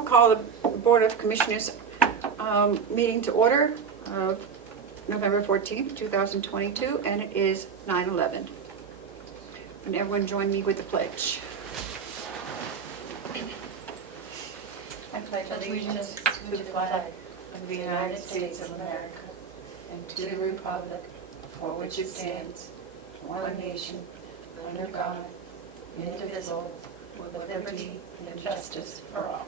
We'll call the Board of Commissioners meeting to order of November 14th, 2022, and it is 9/11. And everyone join me with the pledge. I pledge allegiance to the flag of the United States of America and to the republic for which it stands, one nation, under God, indivisible, with liberty and justice for all.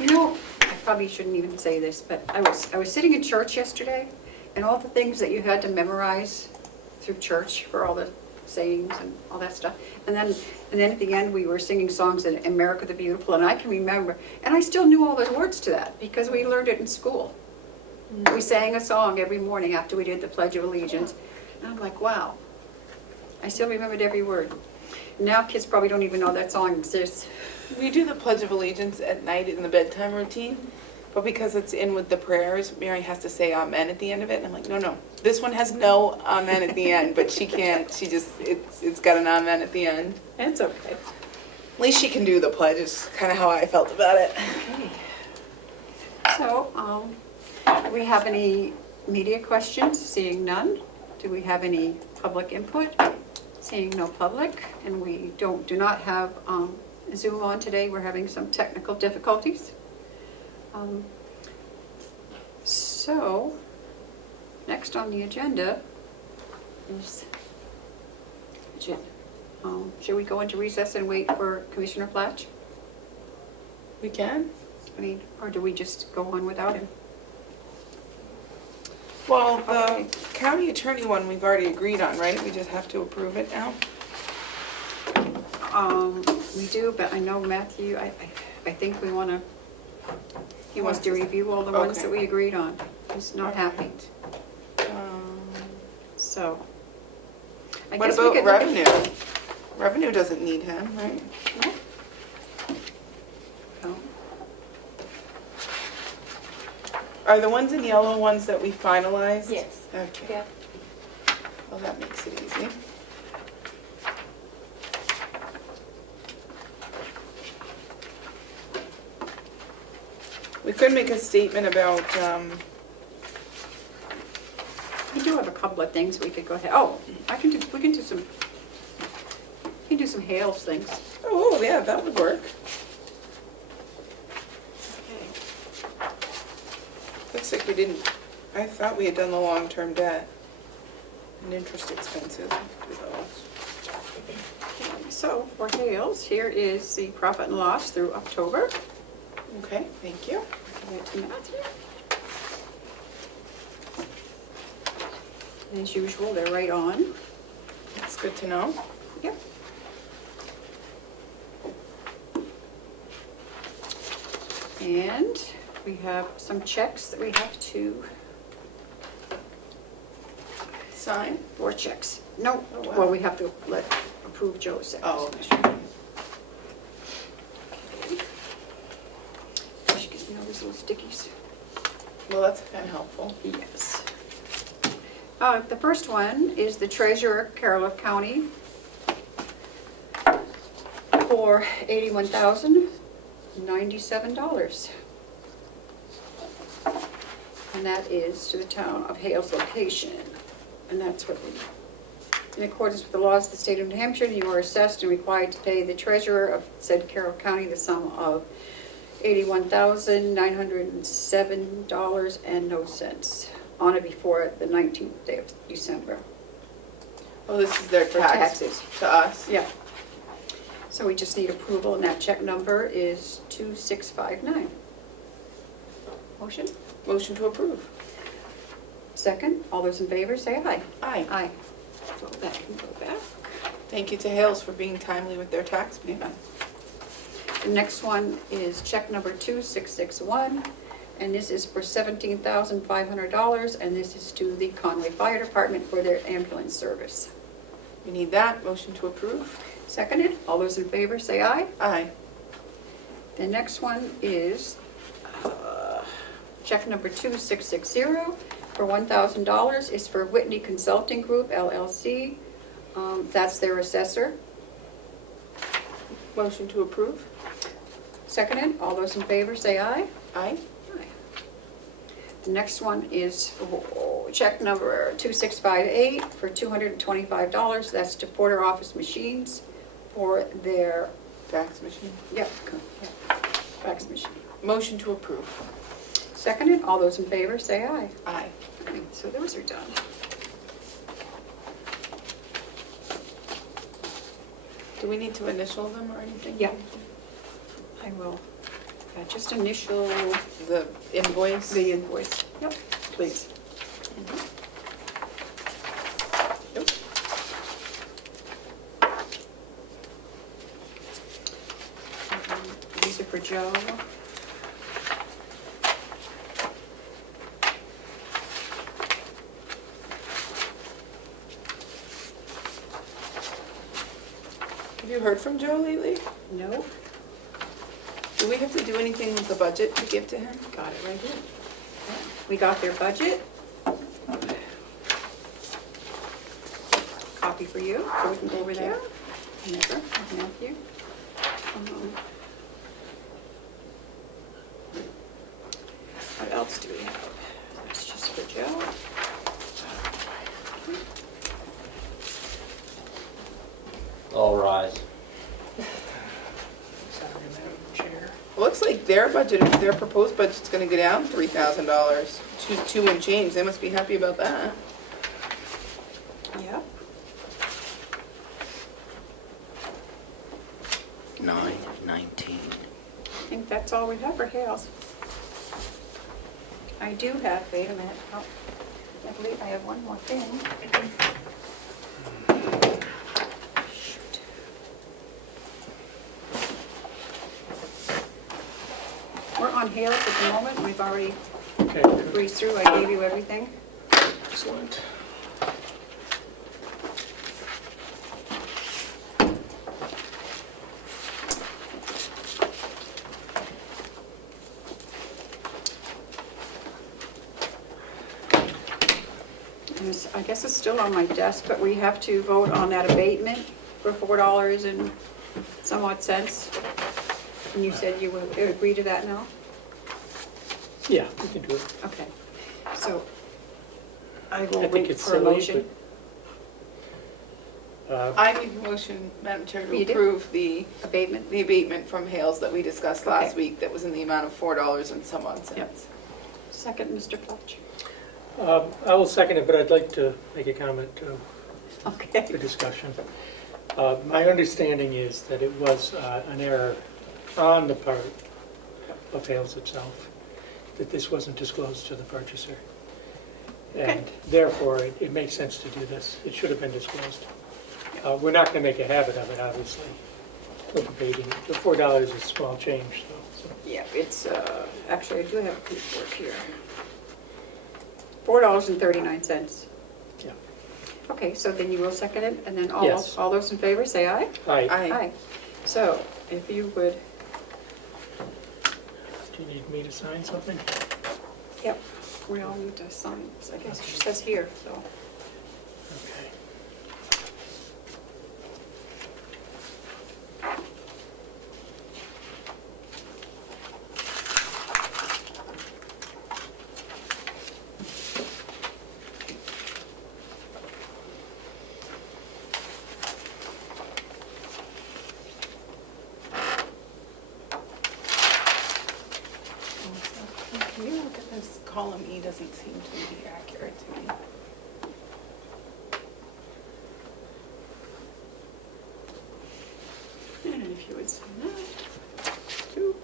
You know, I probably shouldn't even say this, but I was sitting in church yesterday, and all the things that you had to memorize through church for all the sayings and all that stuff. And then at the end we were singing songs in America the Beautiful, and I can remember, and I still knew all the words to that because we learned it in school. We sang a song every morning after we did the Pledge of Allegiance, and I'm like, wow, I still remembered every word. Now kids probably don't even know that song exists. We do the Pledge of Allegiance at night in the bedtime routine, but because it's in with the prayers, Mary has to say amen at the end of it, and I'm like, no, this one has no amen at the end, but she can't, it's got an amen at the end. It's okay. At least she can do the pledge, is kind of how I felt about it. Okay. So, do we have any media questions? Seeing none. Do we have any public input? Seeing no public, and we do not have Zoom on today. We're having some technical difficulties. So, next on the agenda is budget. Should we go into recess and wait for Commissioner Flatch? We can? I mean, or do we just go on without him? Well, the Okay. county attorney one we've already agreed on, right? We just have to approve it now? We do, but I know Matthew, I think we want to, he wants to review all the ones Okay. that we agreed on. He's not happy, Um, so. I What guess we about could look at- revenue? Revenue doesn't need him, right? No. Are the ones in yellow ones that we finalized? Yes. Okay. Yeah. Well, that makes it easy. We could make a statement about, We do have a couple of things we could go ahead, we can do some Hales things. oh, yeah, that would work. Looks like we didn't, I thought we had done the long-term debt and interest expenses. Do those. So, for Hales, here is the profit and loss through October. Okay, thank you. Give it to Matthew. As usual, they're right on. That's good to know. Yep. And we have some checks that we have to, Sign? 4 checks. No, Oh, wow. well, we have to approve Joe's checks. Oh, okay. She gives me all these little stickies. Well, that's kind of helpful. Yes. The first one is the treasurer, Carroll County, for $81,097. And that is to the town of Hales location. And that's what we, in accordance with the laws of the state of New Hampshire, you are assessed and required to pay the treasurer of said Carroll County the sum of $81,907.00 on or before the 19th day of December. Oh, this is their For tax taxes. to us? Yeah. So we just need approval, and that check number is 2659. Motion? Motion to approve. Second. All those in favor, say aye. Aye. Aye. So that can go back. Thank you to Hales for being timely with their tax payment. The next one is check number 2661, and this is for $17,500, and this is to the Conway Fire Department for their ambulance service. We need that. Motion to approve. Seconded. All those in favor, say aye. Aye. The next one is check number 2660 for $1,000 is for Whitney Consulting Group, LLC. That's their assessor. Motion to approve? Seconded, all those in favor say aye. Aye. Aye. The next one is check number 2658 for $225. That's to Porter Office Machines for their, Fax machine. fax machine. Motion to approve? Seconded, all those in favor say aye. Aye. Okay, so those are done. Do we need to initial them or anything? Yeah. I will just initial The invoice? the invoice. Yep, please. Yep. These are for Joe. Have you heard from Joe lately? No, Do we have to do anything with the budget to give to him? got it right here. We got their budget. Copy for you, so we can go over Thank there. Never, Matthew. What else do we have? That's just for Joe. All rise. Looks like their budget, their proposed budget's gonna go down $3,000 to two and change. They must be happy about that. Yep. 9:19. I think that's all we have for Hales. I do have, wait a minute, oh, I believe I have one more thing. Shoot. We're on Hales at the moment, we've already Okay, good. breezed through, I gave you everything. Excellent. I guess it's still on my desk, but we have to vote on that abatement for $4 and some odd cents. And you said you would agree to that now? Yeah, we can do it. Okay, so I I will think wait it's for a silly, motion. but, I make a motion, Madam Chair, to You do? approve the Abatement? abatement from Hales that we discussed last Okay. week that was in the amount of $4 and some odd Yep. cents. Second, Mr. Fletch. I will second it, but I'd like to make a comment to the Okay. discussion. My understanding is that it was an error on the part of Hales itself, that this wasn't disclosed to the purchaser. And therefore, it makes sense to do this. It should have been disclosed. We're not going to make a habit of it, obviously, of debating it. The $4 is small change, though. So. Yeah, it's, actually, I do have a paperwork here. $4.39. Yeah. Okay, so then you will second it, and then Yes. all those in favor, say aye. Aye. Aye. So, if you would, Do you need me to sign something? yep, we all need to sign this. I guess it says here, so. Okay. Can you look at this? Column E doesn't seem to be accurate to me. And if you would sign that. Two.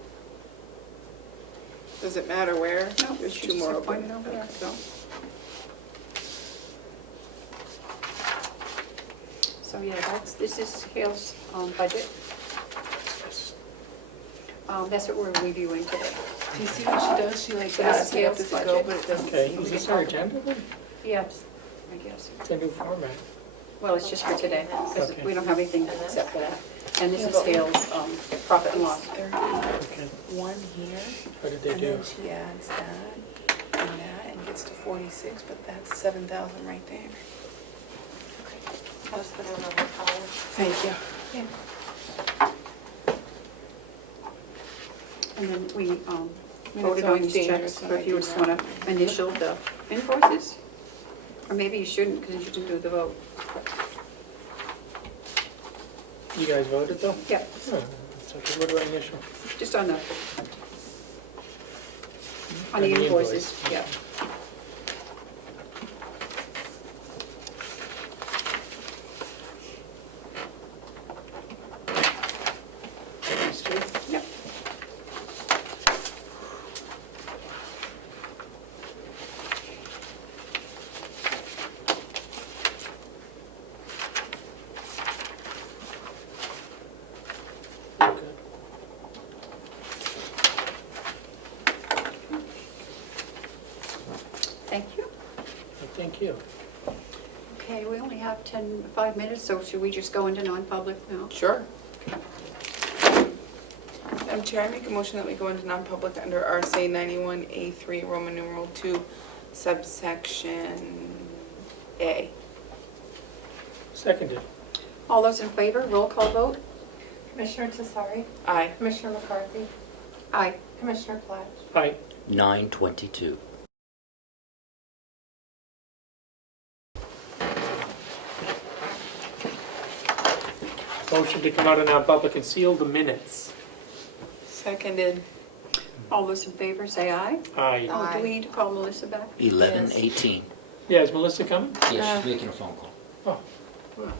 Does it matter where? No, There's she two just more appointed open. over there, so. So, yeah, this is Hale's budget. That's what we're reviewing today. Do you see what she does? She like So this adds is it up Hale's as it go, budget. but it doesn't Okay, seem is to this be- our agenda then? Yes, I guess. It's a new format. Well, it's just for today, because Okay. we don't have anything except for that. And this Yeah, is but- Hale's profit and loss. There's Okay, one here, what did they and do? then she adds that and that and gets to 46, but that's 7,000 right there. I'll just put it on the column. Thank you. And then we it's voted on always these dangerous checks, when so I if you do just that. want to initial the invoices? Or maybe you shouldn't, because you didn't do the vote. You guys voted though? Yep, Oh, that's okay. What do I initial? just on the On the invoices, invoice. yeah. These two? Yep. Okay. Thank you. Well, thank you. Okay, we only have 5 minutes, so should we just go into non-public now? Sure. Madam Chair, I make a motion that we go into non-public under RSA 91A3, Roman numeral 2, subsection A. Seconded. All those in favor, roll call vote? Commissioner Tesari, Aye. Commissioner McCarthy, Aye. Commissioner Platt. Aye. 9:22. Motion to come out of non-public and seal the minutes. Seconded. All those in favor, say aye. Aye. Oh, do Aye. we need to call Melissa back? 11:18. Yeah, is Melissa coming? Yes, she's making a phone call. Oh. Well.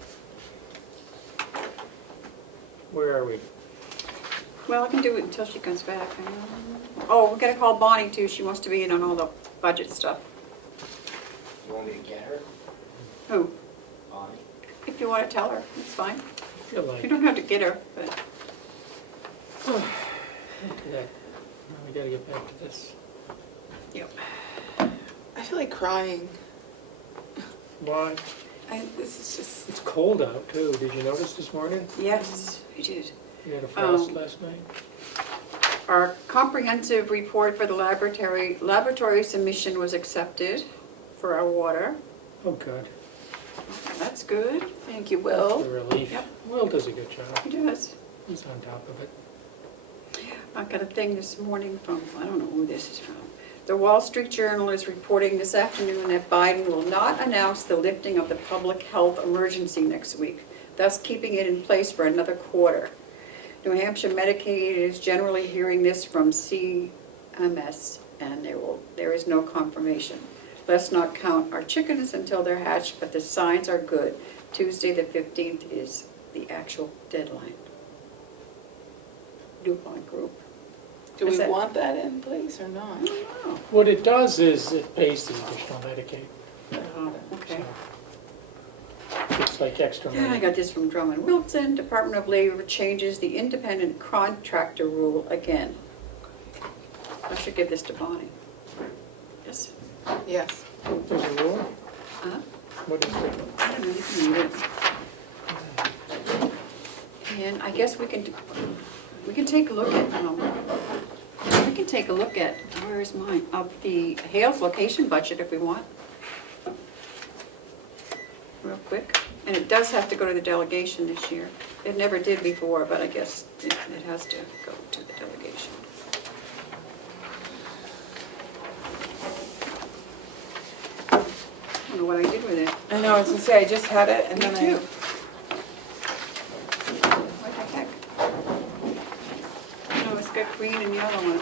Where are we? Well, I can do it until she comes back. Oh, we're gonna call Bonnie too, she wants to be in on all the budget stuff. You want me to get her? Who? Bonnie? If you want to tell her, it's fine. I feel like, You don't have to get her, but after that, we gotta get back to this. yep. I feel like crying. Why? This is just, It's cold out too. Did you notice this morning? Yes, we did. We had a frost Um, last night. Our comprehensive report for the laboratory submission was accepted for our water. Oh, good. That's good. thank you, That's Will. a relief. Yep. Will does a good job. He does. He's on top of it. I got a thing this morning from, I don't know who this is from. The Wall Street Journal is reporting this afternoon that Biden will not announce the lifting of the public health emergency next week, thus keeping it in place for another quarter. New Hampshire Medicaid is generally hearing this from CMS, and there is no confirmation. Let's not count our chickens until they're hatched, but the signs are good. Tuesday, the 15th is the actual deadline. DuPont Group. Do Is we that- want that in place or not? I don't know. What it does is it pays the additional Medicaid. Oh, okay. So it's like extra Yeah, I money. got this from Drummond Wilson. Department of Labor changes the independent contractor rule again. I should give this to Bonnie. Yes? Yes. There's a rule? Huh? What is it? I don't know, you can read it. And I guess we can take a look at, where is mine, of the Hales location budget if we want. Real quick. And it does have to go to the delegation this year. It never did before, but I guess it has to go to the delegation. I don't know what I did with it. I know, I was gonna say, I just had it and Me then too. I... What the heck? No, it's got green and yellow on it.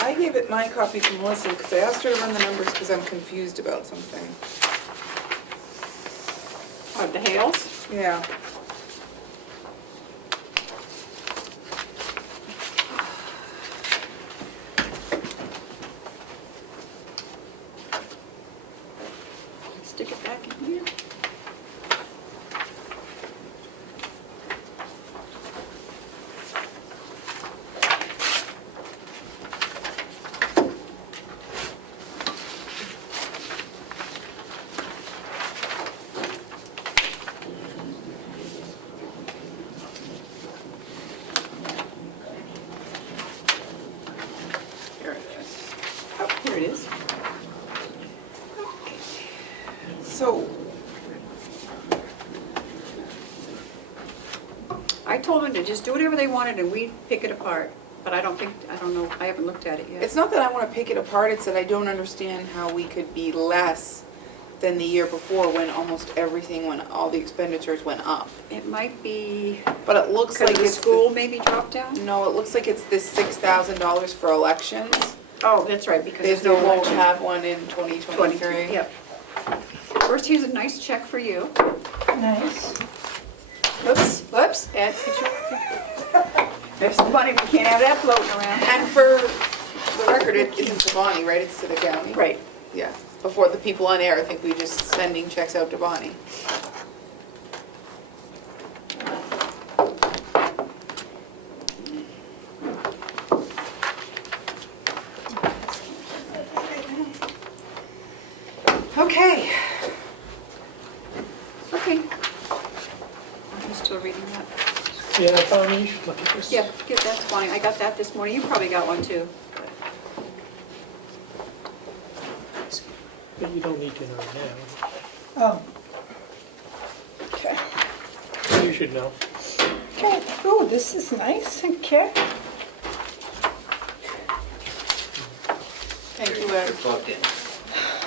I gave it my copy to Melissa because I asked her to run the numbers because I'm confused about something. Oh, the Hales? Yeah. Stick it back in here. I told them to just do whatever they wanted and we'd pick it apart. But I don't know, I haven't looked at it yet. It's not that I want to pick it apart, it's that I don't understand how we could be less than the year before when almost everything went, all the expenditures went up. It might be But it looks because like the it's school maybe dropped down? No, it looks like it's this $6,000 for elections. Oh, that's right, because They there's no won't election. have one in 2023. Yep. First, here's a nice check for you. Nice. Whoops, Ed, could you? There's some money, we can't have that floating around. And for the record, it isn't to Bonnie, right? It's to the county. Right. Yeah. Before the people on air think we just sending checks out to Bonnie. Okay. Okay. I'm still reading that. Yeah, Bonnie, you should look at this. Yeah, that's fine. I got that this morning. You probably got one too. But you don't need to know now. Oh. Okay. You should know. Okay, oh, this is nice, okay. Thank you, You're Ed. plugged in.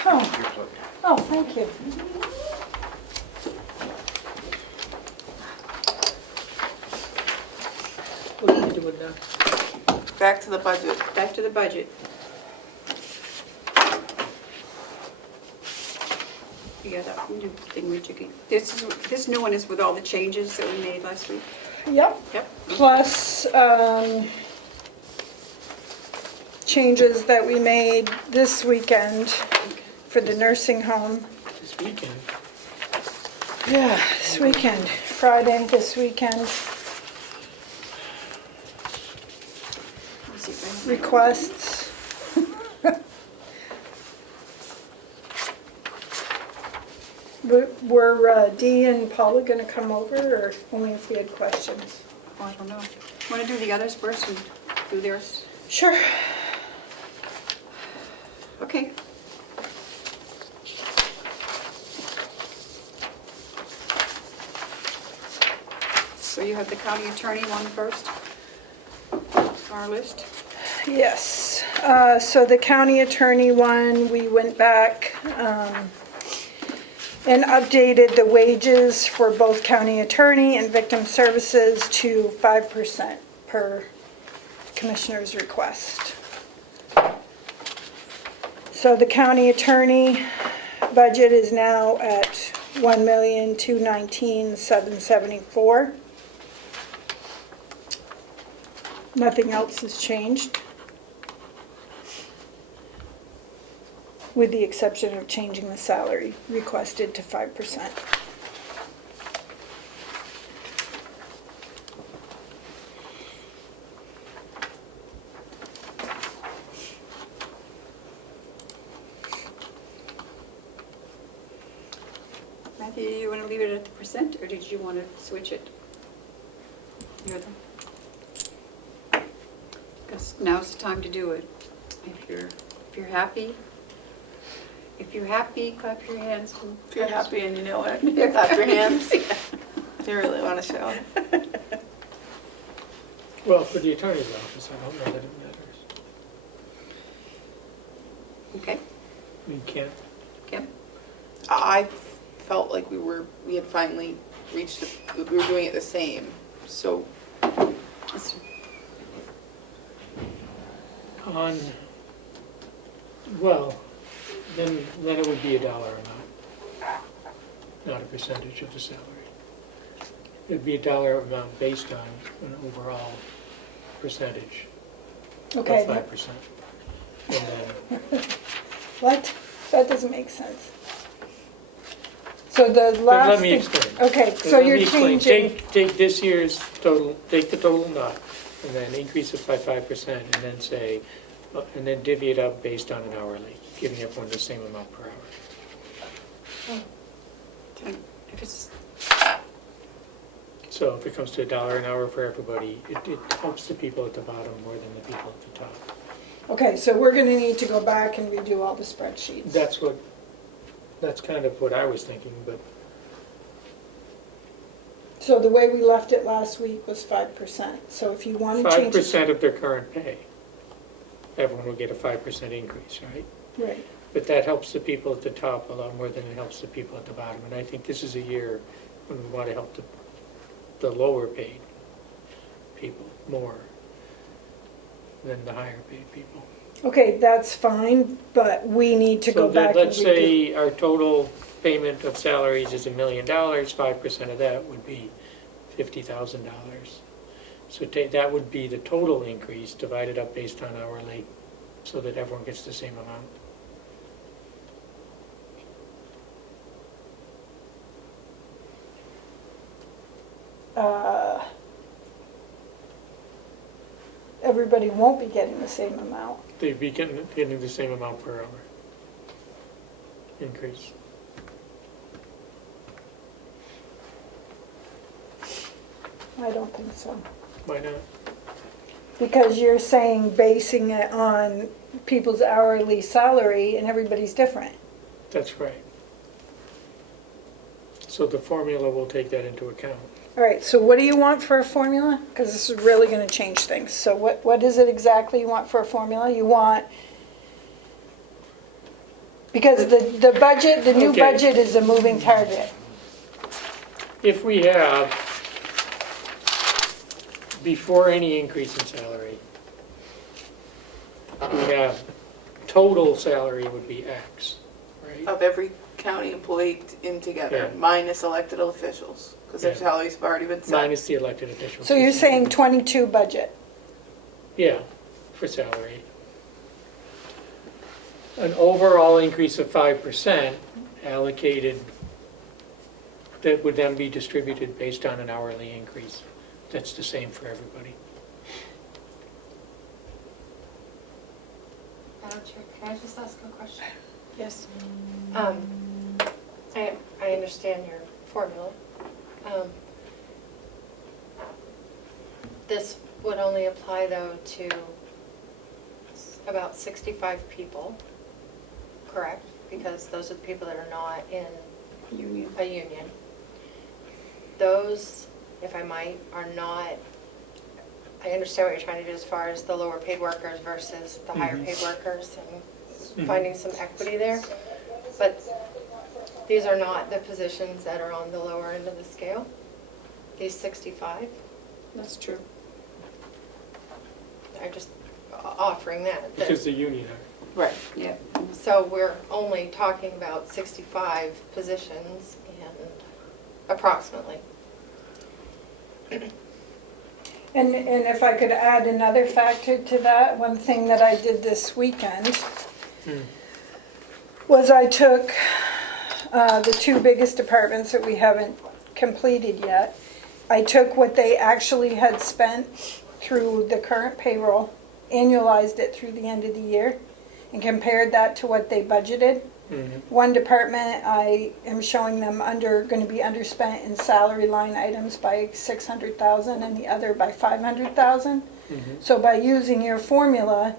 Oh, You're plugged in. oh, thank you. What are you doing now? Back to the budget. Back to the budget. You got that new thing, this new one is with all the changes that we made last week? Yep, Yep. plus, changes that we made this weekend for the nursing home. This weekend. Yeah, this weekend, Friday, this weekend. Let's see if I have- Requests. Were Dee and Paula gonna come over, or only if we had questions? Oh, I don't know. Want to do the others first and do theirs? Sure. Okay. So you have the county attorney one first? Our list? Yes, so the county attorney one, we went back and updated the wages for both county attorney and victim services to 5% per commissioner's request. So the county attorney budget is now at $1,219,774. Nothing else has changed, with the exception of changing the salary requested to 5%. Matthew, you want to leave it at the percent, or did you want to switch it? You're the... Because now's the time to do it. If you're happy, clap your hands. If you're happy and you know it, clap your hands. You really want to show. Well, for the attorney's office, I don't know that it matters. Okay, We can't, Kim? I felt like we had finally reached, we were doing it the same, so. Let's- on, well, then it would be a dollar amount, not a percentage of the salary. It'd be a dollar amount based on an overall percentage of Okay, 5%. And then, what? That doesn't make sense. So the but last let me thing. explain. Okay, so Let me you're explain. changing, Take this year's total, take the total nut, and then increase it by 5%, and then say, and then divvy it up based on an hourly, giving everyone the same amount per hour. If it's, So if it comes to $1 an hour for everybody, it helps the people at the bottom more than the people at the top. okay, so we're gonna need to go back and redo all the spreadsheets. That's kind of what I was thinking, but So the way we left it last week was 5%. So if you want to change it. 5% of their current pay. Everyone will get a 5% increase, right? Right. But that helps the people at the top a lot more than it helps the people at the bottom. And I think this is a year when we want to help the lower paid people more than the higher paid people. Okay, that's fine, but we need to go So back and let's redo. say our total payment of salaries is $1 million, 5% of that would be $50,000. So that would be the total increase divided up based on hourly, so that everyone gets the same amount. Everybody won't be getting the same amount. They'd be getting the same amount per hour increase. I don't think so. Why not? Because you're saying basing it on people's hourly salary and everybody's different. That's right. So the formula will take that into account. All right, so what do you want for a formula? Because this is really going to change things. So what is it exactly you want for a formula? You want, because the budget, the new Okay. budget is a moving target. If we have, before any increase in salary, we have total salary would be X, right? Of every county employee in together, Yeah. minus elected officials, because their Yeah. salaries have already been set. Minus the elected officials. So you're saying 22 budget. Yeah, for salary. An overall increase of 5% allocated, that would then be distributed based on an hourly increase. That's the same for everybody. Madam Chair, can I just ask a question? Yes. I understand your formula. This would only apply though to about 65 people, correct? Because those are the people that are not in Union. a union. Those, if I might, are not, I understand what you're trying to do as far as the lower paid workers versus the higher paid workers and finding some equity there. But these are not the positions that are on the lower end of the scale, these 65. That's true. I'm just offering that. Because the union are. Right. Yeah. So we're only talking about 65 positions and approximately. And if I could add another factor to that, one thing that I did this weekend was I took the two biggest departments that we haven't completed yet. I took what they actually had spent through the current payroll, annualized it through the end of the year, and compared that to what they budgeted. One department, I am showing them going to be underspent in salary line items by 600,000 and the other by 500,000. So by using your formula,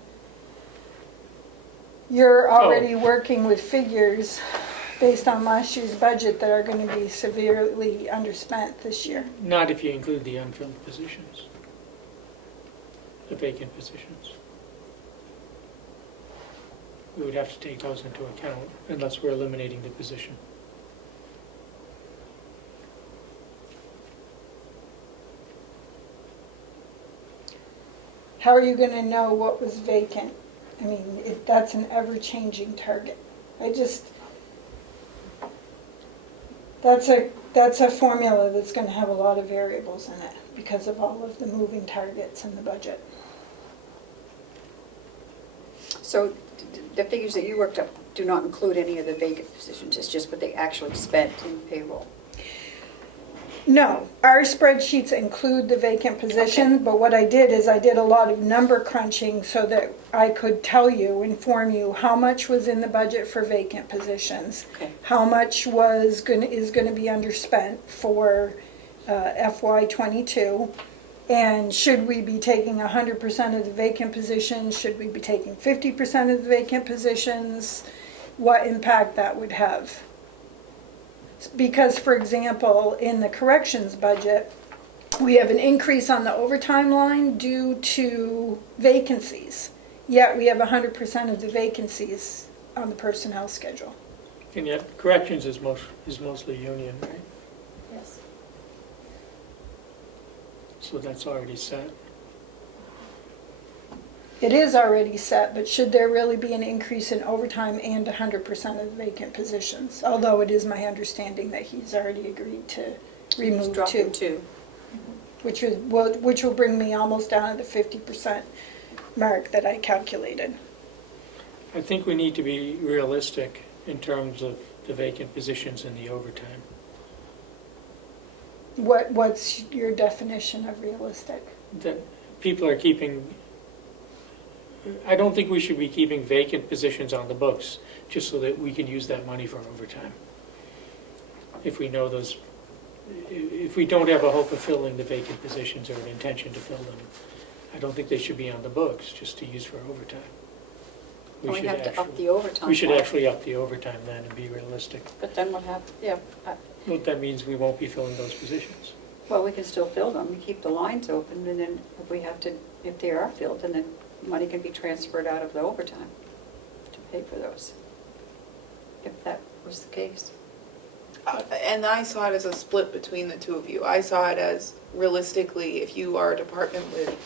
you're already working with figures based on last year's budget that are going to be severely underspent this year. Not if you include the unfilled positions, the vacant positions. We would have to take those into account unless we're eliminating the position. How are you going to know what was vacant? I mean, that's an ever-changing target. That's a formula that's going to have a lot of variables in it because of all of the moving targets in the budget. So the figures that you worked up do not include any of the vacant positions, it's just what they actually spent in payroll. No, our spreadsheets include the vacant position, but what I did is I did a lot of number crunching so that I could tell you, inform you how much was in the budget for vacant positions, Okay. how much is going to be underspent for FY22, and should we be taking 100% of the vacant positions, should we be taking 50% of the vacant positions, what impact that would have. Because, for example, in the corrections budget, we have an increase on the overtime line due to vacancies. Yet we have 100% of the vacancies on the personnel schedule. And yet corrections is mostly union, right? Yes. So that's already set. It is already set, but should there really be an increase in overtime and 100% of the vacant positions? Although it is my understanding that he's already agreed to Just remove drop two, it two. which will bring me almost down to the 50% mark that I calculated. I think we need to be realistic in terms of the vacant positions and the overtime. What's your definition of realistic? That people are keeping, I don't think we should be keeping vacant positions on the books just so that we can use that money for overtime. If we know those, if we don't have a hope of filling the vacant positions or an intention to fill them, I don't think they should be on the books just to use for overtime. We should have to up actually- the overtime. We should part. actually up the overtime then and be realistic. But then what happens, yeah, Well, that means we won't be filling those positions. well, we can still fill them, we keep the lines open, and then if we have to, if they are filled, then money can be transferred out of the overtime to pay for those, if that was the case. And I saw it as a split between the two of you. I saw it as realistically, if you are a department with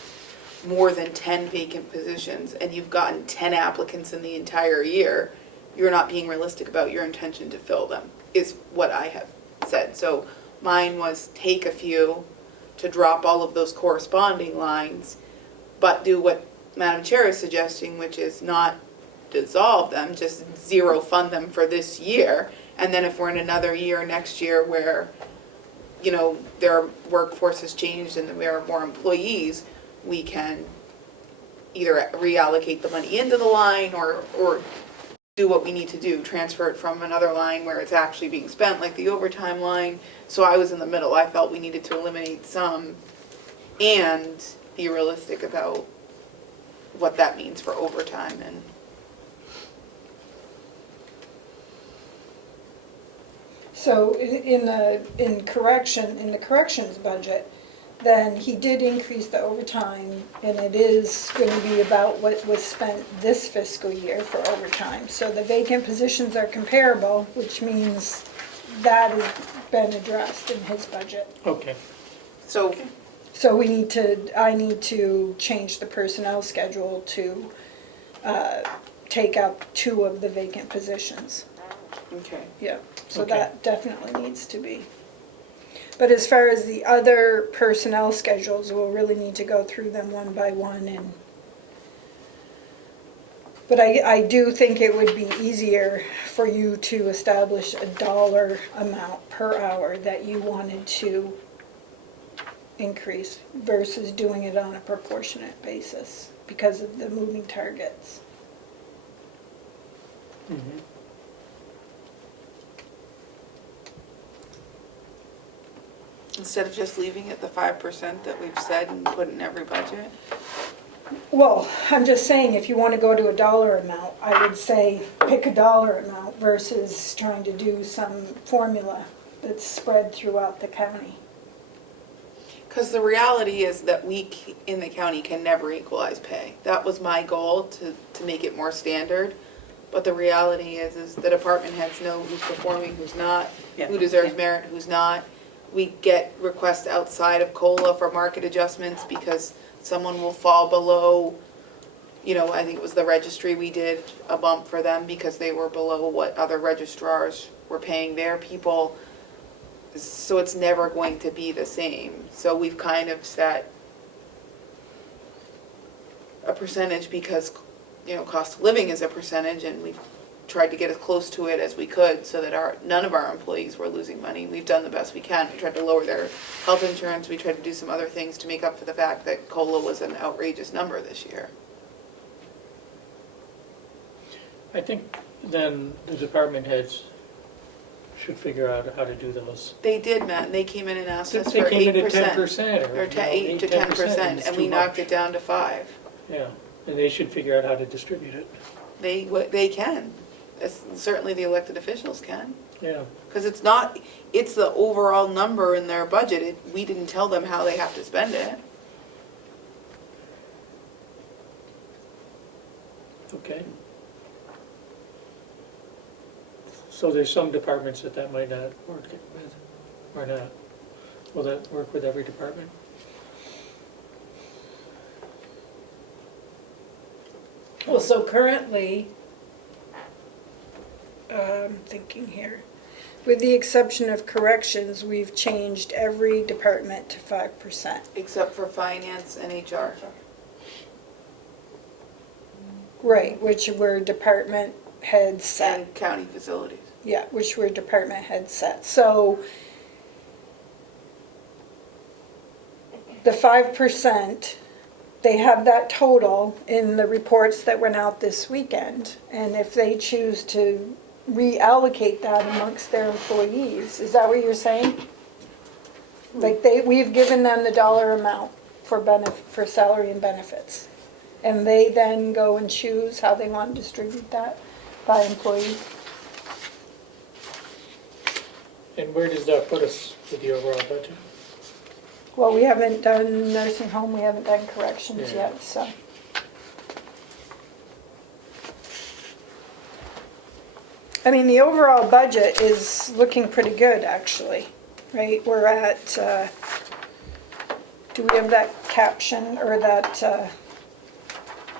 more than 10 vacant positions and you've gotten 10 applicants in the entire year, you're not being realistic about your intention to fill them, is what I have said. So mine was take a few to drop all of those corresponding lines, but do what Madam Chair is suggesting, which is not dissolve them, just zero fund them for this year. And then if we're in another year, next year, where, you know, their workforce has changed and there are more employees, we can either reallocate the money into the line or do what we need to do, transfer it from another line where it's actually being spent, like the overtime line. So I was in the middle. I felt we needed to eliminate some and be realistic about what that means for overtime and So in the corrections budget, then he did increase the overtime, and it is going to be about what was spent this fiscal year for overtime. So the vacant positions are comparable, which means that has been addressed in his budget. Okay. so So I need to change the personnel schedule to take up 2 of the vacant positions. okay. Yeah, so Okay. that definitely needs to be. But as far as the other personnel schedules, we'll really need to go through them one by one and. But I do think it would be easier for you to establish a dollar amount per hour that you wanted to increase versus doing it on a proportionate basis because of the moving targets. Mhm. Instead of just leaving it the 5% that we've said and put in every budget? Well, I'm just saying, if you want to go to a dollar amount, I would say pick a dollar amount versus trying to do some formula that's spread throughout the county. Because the reality is that in the county can never equalize pay. That was my goal, to make it more standard. But the reality is the department heads know who's performing, who's not, who deserves merit, who's not. We get requests outside of COLA for market adjustments because someone will fall below, you know, I think it was the registry, we did a bump for them because they were below what other registrars were paying their people. So it's never going to be the same. So we've kind of set a percentage because, you know, cost of living is a percentage, and we've tried to get as close to it as we could so that none of our employees were losing money. We've done the best we can. We tried to lower their health insurance. We tried to do some other things to make up for the fact that COLA was an outrageous number this year. I think then the department heads should figure out how to do those. They did, Matt, and they came in and asked us They for came in at 8%. 10% Or 8 to 10%, and we knocked it down to 5%. Yeah, and they should figure out how to distribute it. They can. Certainly the elected officials can. Yeah. Because it's not, it's the overall number in their budget. We didn't tell them how they have to spend it. Okay. So there's some departments that might not work with, or not. Will that work with every department? Well, so currently, I'm thinking here, with the exception of corrections, we've changed every department to 5%. Except for finance and HR. Right, which were department heads set. And county facilities. Yeah, which were department head set. So the 5%, they have that total in the reports that went out this weekend. And if they choose to reallocate that amongst their employees, is that what you're saying? Like we've given them the dollar amount for salary and benefits. And they then go and choose how they want to distribute that by employee. And where does that put us with the overall budget? Well, we haven't done nursing home, we haven't done corrections Yeah. yet, so. I mean, the overall budget is looking pretty good, actually, right? We're at, do we have that caption or that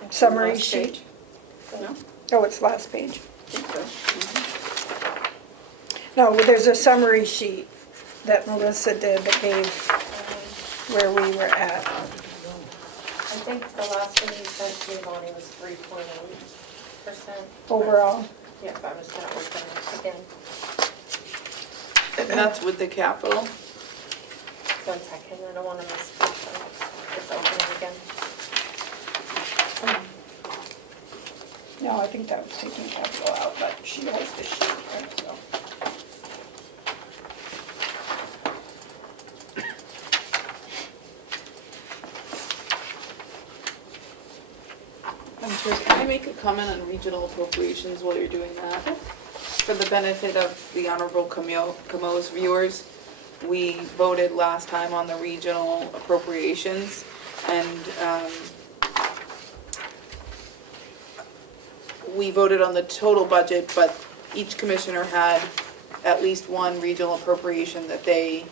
summary Last sheet? page. No? Oh, it's last page. I think so. Mhm. No, there's a summary sheet that Melissa did that gave where we were at. I think the last one you sent to Bonnie was 3.8%. Overall. Yeah, if I was gonna open it again. And that's with the capital. 1 second, I don't wanna miss this one. It's opening again. No, I think that was taking capital out, but she has the sheet here, so. I'm sure, can I make a comment on regional appropriations while you're doing that? For the benefit of the Honorable Camo's viewers, we voted last time on the regional appropriations, and we voted on the total budget, but each commissioner had at least one regional appropriation that they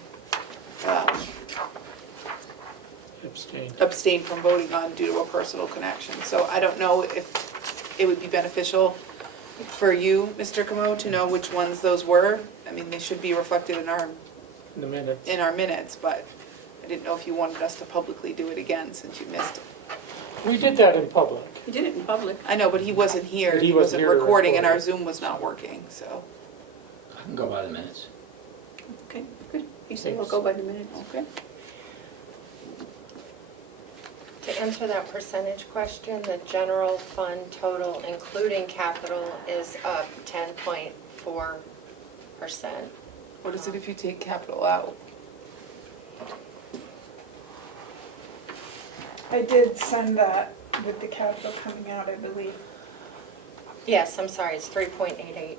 Abstain. abstained from voting on due to a personal connection. So I don't know if it would be beneficial for you, Mr. Camo, to know which ones those were. I mean, they should be reflected in In the minutes. minutes, but I didn't know if you wanted us to publicly do it again since you missed it. We did that in public. You did it in public. I know, but he wasn't here. But he He wasn't wasn't here to recording and record our it. Zoom was not working, so. I can go by the minutes. Okay, good. You say we'll Thanks. go by the minutes. Okay. To answer that percentage question, the general fund total, including capital, is up 10.4%. What is it if you take capital out? I did send that with the capital coming out, I believe. Yes, I'm sorry, it's 3.88.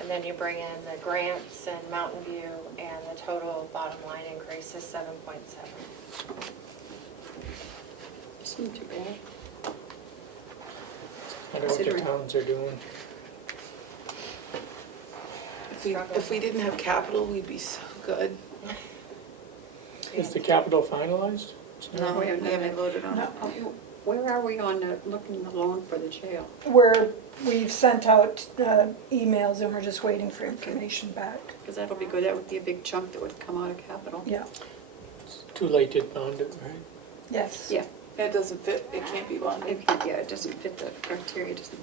And then you bring in the grants and Mountain View, and the total bottom line increase is 7.7. It's not too bad. I know what the Considering- towns are doing. If we didn't have capital, we'd be so good. Is the capital finalized? No, we We haven't haven't voted on No, it. where are we on looking the loan for the jail? Where we've sent out emails and we're just waiting for information back. Because that'll be good. That would be a big chunk that would come out of capital. Yeah, It's too late to bond it, right? yes. Yeah. It doesn't fit, it can't be bonded. Yeah, it doesn't fit the criteria, doesn't.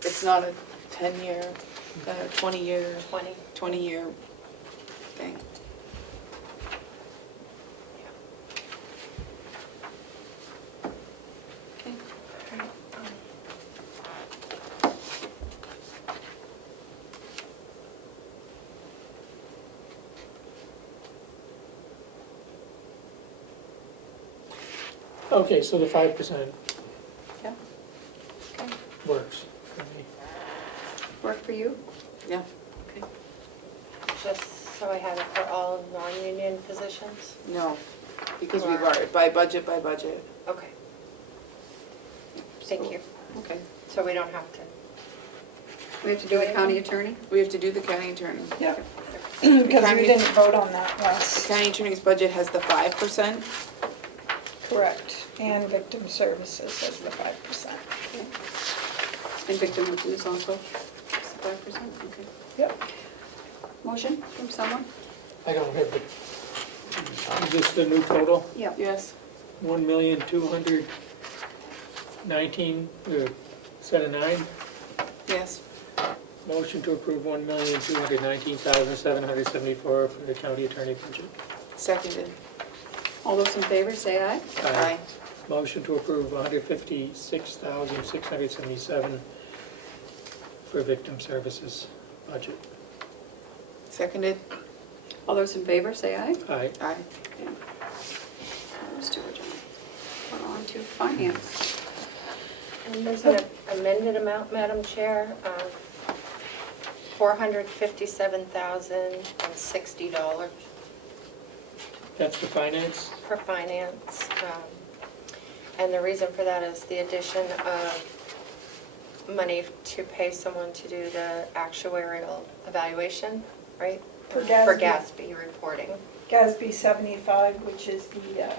It's not a 10-year, 20-year, 20. 20-year thing. Okay. Okay, so the 5%. Yeah. for you? Yeah. Okay. Just so I have it for all non-union positions? No, because we've Or- already, by budget, Okay. Thank you. Okay. So we don't have to. We have to do a county attorney? we have to do the county attorney. Yeah, because we County- didn't vote on that The last, county attorney's budget has the 5%. correct. And victim services has the 5%. And victim is also 5%? Okay. Yep. Motion from someone? I don't have the, is this the new total? Yep. Yes. 1,219, set of 9. Yes. Motion to approve 1,219,774 for the county attorney budget. Seconded. All those in favor, say aye. Aye. Motion to approve 156,677 for victim services budget. Seconded. All those in favor, say aye. Aye. Aye. Okay. Those two are done. We're on to finance. And there's an amended amount, Madam Chair, of $457,060 That's the finance? for finance. And the reason for that is the addition of money to pay someone to do the actuarial evaluation, right? For For GASB. GASB reporting. GASB 75, which is the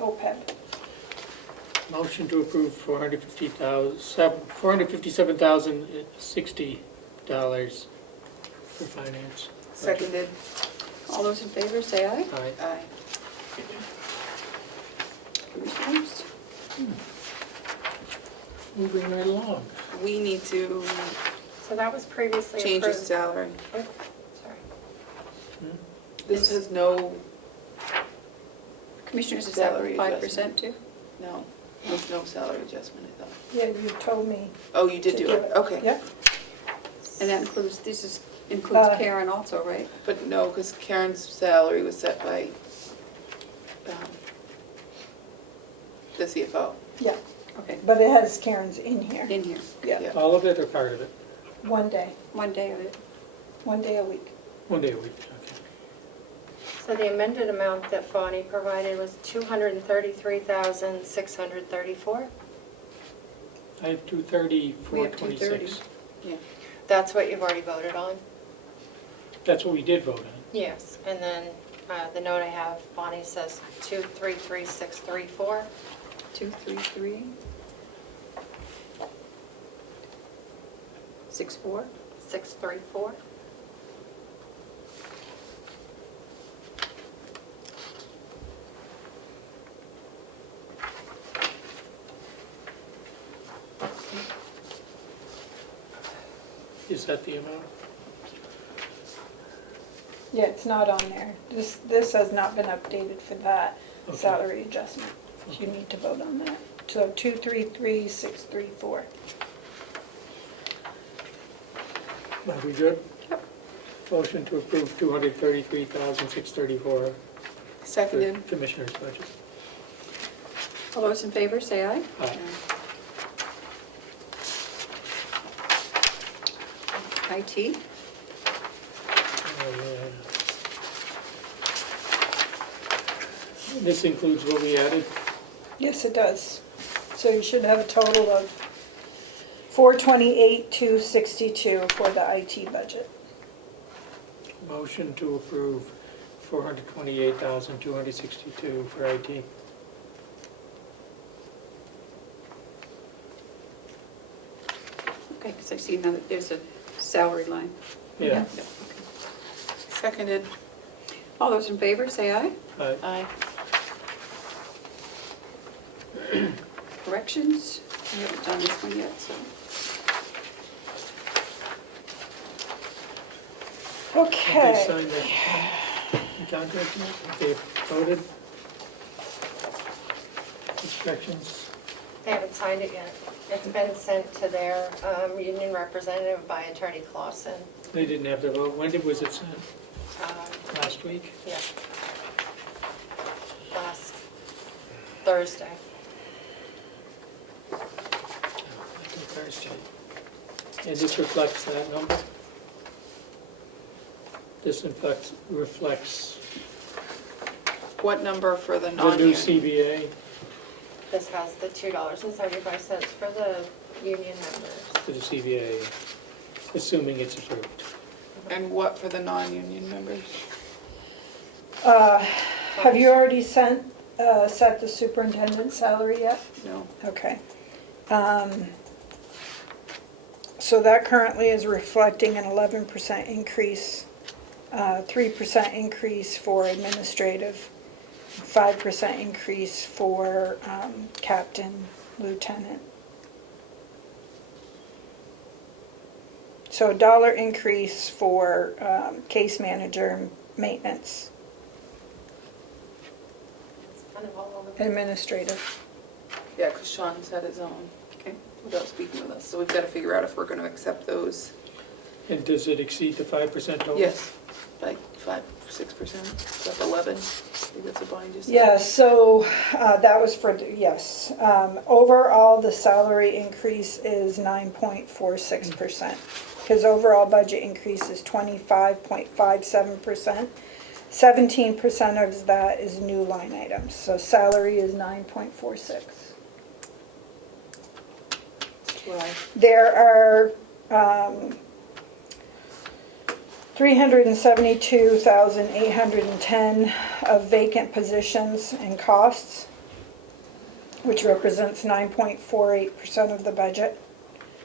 OPEB. Motion to approve $457,060 for finance. Seconded. All those in favor, say aye. Aye. Aye. Commissioners? Moving right along. We need to So that was previously approved. change his salary. Oh, sorry. This has no, Commissioners, is that Salary 5% too? no, there's no salary adjustment, I thought. Yeah, you told me Oh, you did to do it, okay. Yep. And that includes, includes Uh, Karen also, right? But no, because Karen's salary was set by the CFO. Yeah, Okay, but it has Karen's in here. in here, Yeah, Yeah. All of it or part of it? one day one day of it. a week. 1 day a week, okay. So the amended amount that Bonnie provided was $233,634. I have 230, We have 230. 426. Yeah. That's what you've already voted on? That's what we did vote on. Yes. And then the note I have, Bonnie says 233,634. 233. 64. 634. Is that the amount? Yeah, it's not on there. This has not been updated for that Okay. salary adjustment. You need to vote on that. So 233,634. Are we good? Yep. Motion to approve 233,634 for Seconded. Commissioner's budget. All those in favor, say aye. Aye. IT, This includes what we added? Yes, it does. So you should have a total of 428,262 for the IT budget. Motion to approve 428,262 for IT. okay, because I see now that there's a salary line. Yeah. Yep, okay. Seconded. All those in favor, say aye. Aye. Aye. Corrections, we haven't done this one yet, so. Have they Okay. signed the contract yet? Have they voted? Inspections? They haven't signed it yet. It's been sent to their union representative by Attorney Clausen. They didn't have their vote. When was it sent? Last week? Yeah. Last Thursday. I think Thursday. And this reflects that number? This in fact reflects What number for the the new non-union? CBA, This has the $2.75 for the union members. for the CBA, assuming it's approved. And what for the non-union members? Have you already set the superintendent's salary yet? No. Okay. So that currently is reflecting an 11% increase, 3% increase for administrative, 5% increase for captain, lieutenant. So $1 increase for case manager and maintenance, It's kind of all over the administrative. Yeah, because Sean set his own, okay, without speaking with us, so we've got to figure out if we're going to accept those. And does it exceed the 5% total? Yes, like 5-6%, like 11, I think that's a bind, just. Yeah, so that was for, yes. Overall, the salary increase is 9.46%. His overall budget increase is 25.57%. 17% of that is new line items, so salary is 9.46. Why? There are 372,810 of vacant positions and costs, which represents 9.48% of the budget.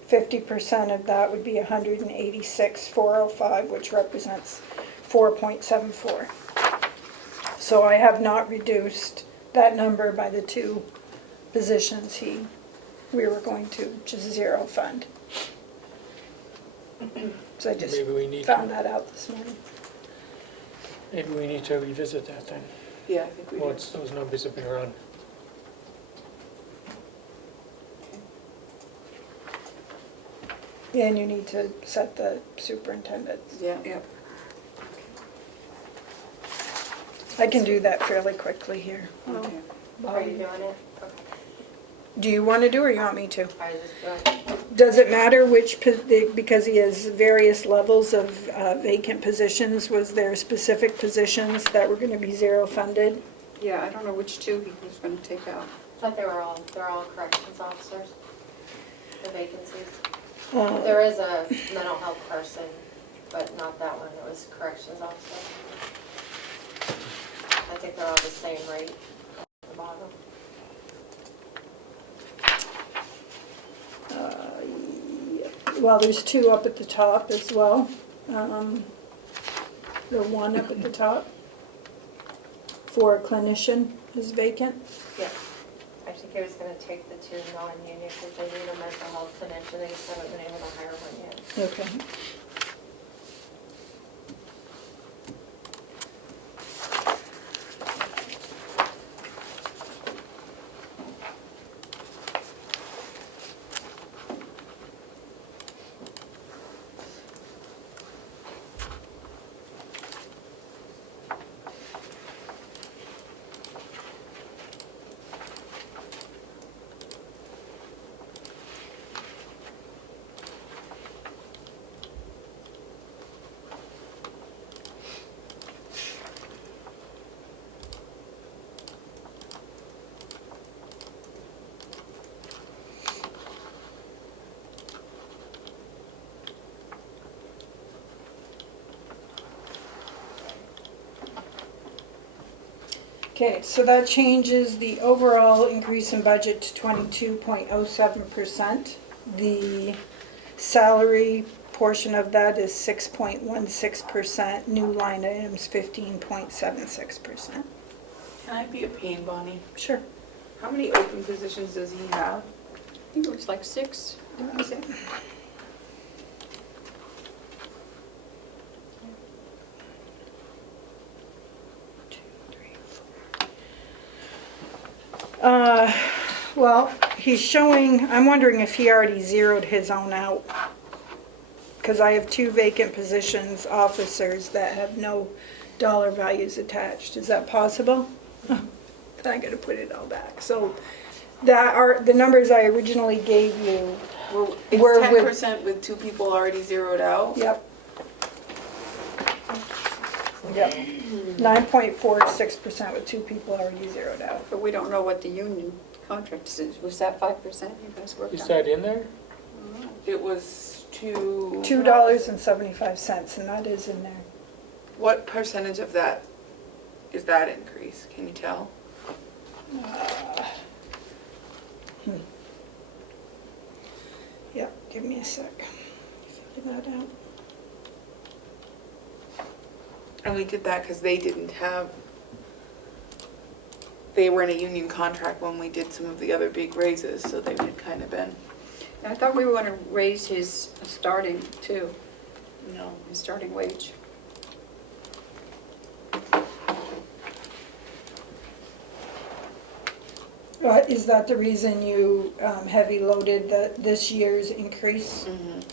50% of that would be 186,405, which represents 4.74. So I have not reduced that number by the two positions we were going to just zero fund. So I just Maybe we need found to, that out this morning. maybe we need to revisit that then, Yeah, I think we do. once those numbers have been run. And you need to set the superintendent. Yeah. Yep. I can do that fairly quickly here. Okay. Are you doing it? Okay. Do you want to do or you want me to? I just doing it. Does it matter which, because he has various levels of vacant positions, was there specific positions that were going to be zero funded? Yeah, I don't know which two he was gonna take out. I thought they're all corrections officers, the vacancies. Uh, There is a mental health person, but not that one, it was corrections officer. I think they're all the same rate at the bottom. Well, there's two up at the top as well. The one up at the top for a clinician is vacant. Yeah. I think he was gonna take the two non-union because they need a mental health clinician, they just haven't been able to hire one yet. Okay. Okay, so that changes the overall increase in budget to 22.07%. The salary portion of that is 6.16%, new line items 15.76%. Can I be a pain, Bonnie? Sure. How many open positions does he have? I think it was like 6, didn't we say? Well, he's showing, I'm wondering if he already zeroed his own out. Because I have two vacant positions, officers, that have no dollar values attached. Is that possible? Then I gotta put it all back. So that are, the numbers I originally gave you We're It's with- 10% with 2 people already zeroed out. Yep. Yep. 9.46% with 2 people already zeroed out. But we don't know what the union contract is. Was that 5% you guys worked on? Is that in there? It was to, $2.75, and that is in there. what percentage of that is that increase? Can you tell? Yep, give me a sec. Figure that out. And we did that because they didn't have, they were in a union contract when we did some of the other big raises, so they had kind of been, I thought we were going to raise his starting too, no. his starting wage. Is that the reason you heavy loaded this year's increase? Mhm.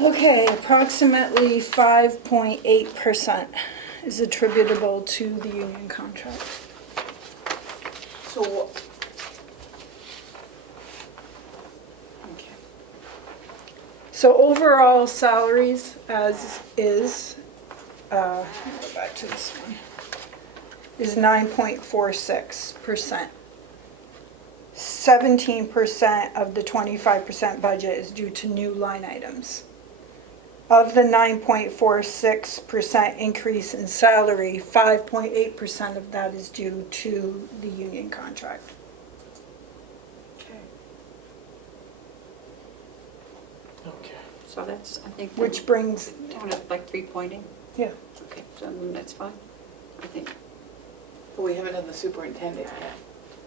Okay, approximately 5.8% is attributable to the union contract. So, okay. So overall salaries as is, let me go back to this one, is 9.46%. 17% of the 25% budget is due to new line items. Of the 9.46% increase in salary, 5.8% of that is due to the union contract. Okay. So that's, I think. Which brings, Down at like 3.8. yeah, Okay, so then that's fine, I think. But we haven't done the superintendent yet.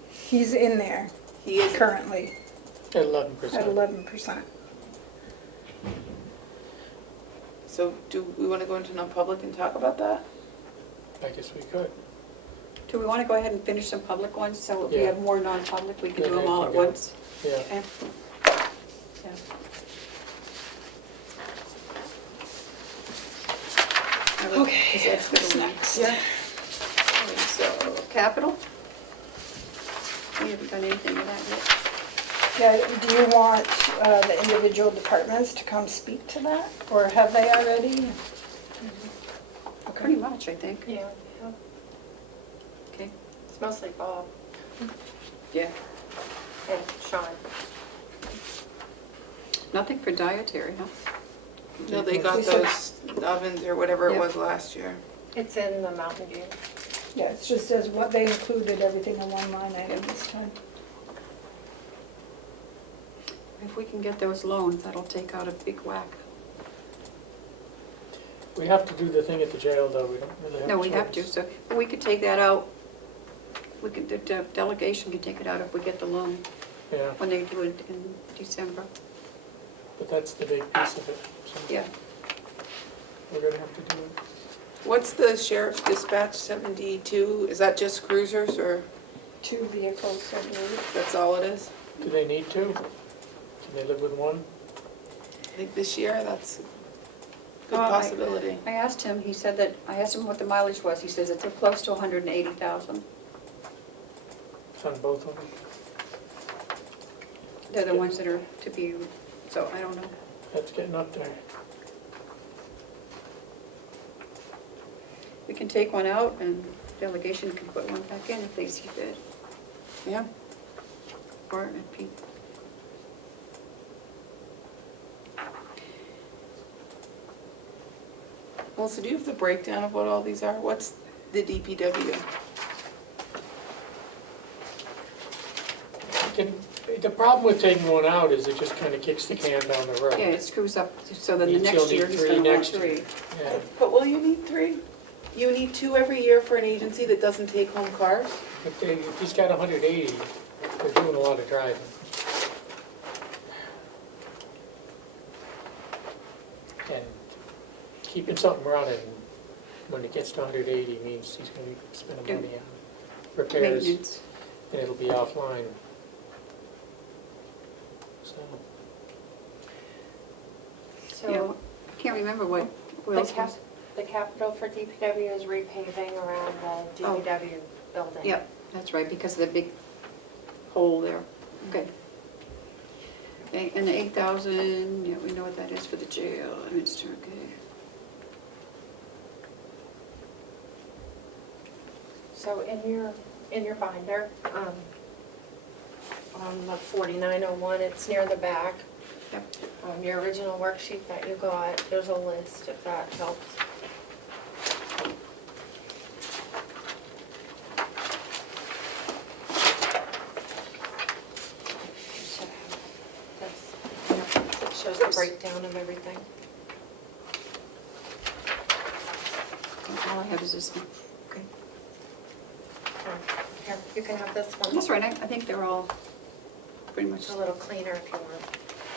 he's in there He is currently At 11%. at 11%. So do we want to go into non-public and talk about that? I guess we could. Do we want to go ahead and finish some public ones, so if we Yeah. have more non-public, we can do Yeah, them all at there you go. once? Yeah. Okay. Yeah. Okay, Is that for what's the- next? Yeah. Okay, so, capital? We haven't done anything with that yet. Yeah, do you want the individual departments to come speak to that, or have they already? Pretty much, I think. Yeah, Okay. it's mostly Bob Yeah. and Sean. Nothing for dietary, huh? No, they got those ovens or whatever it Yeah. was last year. It's in the Mountain View. Yeah, it's just as what they included everything in one line item this time. If we can get those loans, that'll take out a big whack. We have to do the thing at the jail, though. We don't really have a No, we have to, choice. so we could take that out. We could, the delegation can take it out if we get the loan Yeah, when they do it in December. but that's the big piece of it. So Yeah. we're gonna have to do it. What's the sheriff's dispatch 72? Is that just cruisers or 2 vehicles, I believe. that's all it is? Do they need to? Can they live with one? I think this year that's a good Oh, possibility. I asked him, he said that, I asked him what the mileage was, he says it's close to 180,000. It's on both of them? They're the ones that are to be, so I don't know. That's getting up there. We can take one out and delegation can put one back in if they see fit. Yeah. Or if he. Well, so do you have the breakdown of what all these are? What's the DPW? The problem with taking one out is it just kind of kicks the can down the road. Yeah, it screws up, so then the Means next you'll year need he's three gonna want next year. 3. Yeah, But will you need 3? You need 2 every year for an agency that doesn't take home cars? but if he's got 180, they're doing a lot of driving. And keeping something running when it gets to 180 means he's gonna be spending Do money on repairs, and Maintenance. it'll be offline. So, Yeah, So I can't remember what else was. the capital for DPW is repaving around the Oh. DPW building. Yep, that's right, because of the big hole there. Okay. Okay, and the 8,000, yeah, we know what that is for the jail, I mean, it's okay. So in your binder, on the 4901, it's near the back. Yep. Your original worksheet that you got, there's a list if that helps. You should have this. It shows the breakdown of everything. All I have is this one. Okay. Here, you can have this one. That's right, I think they're all pretty much. It's a little cleaner if you want.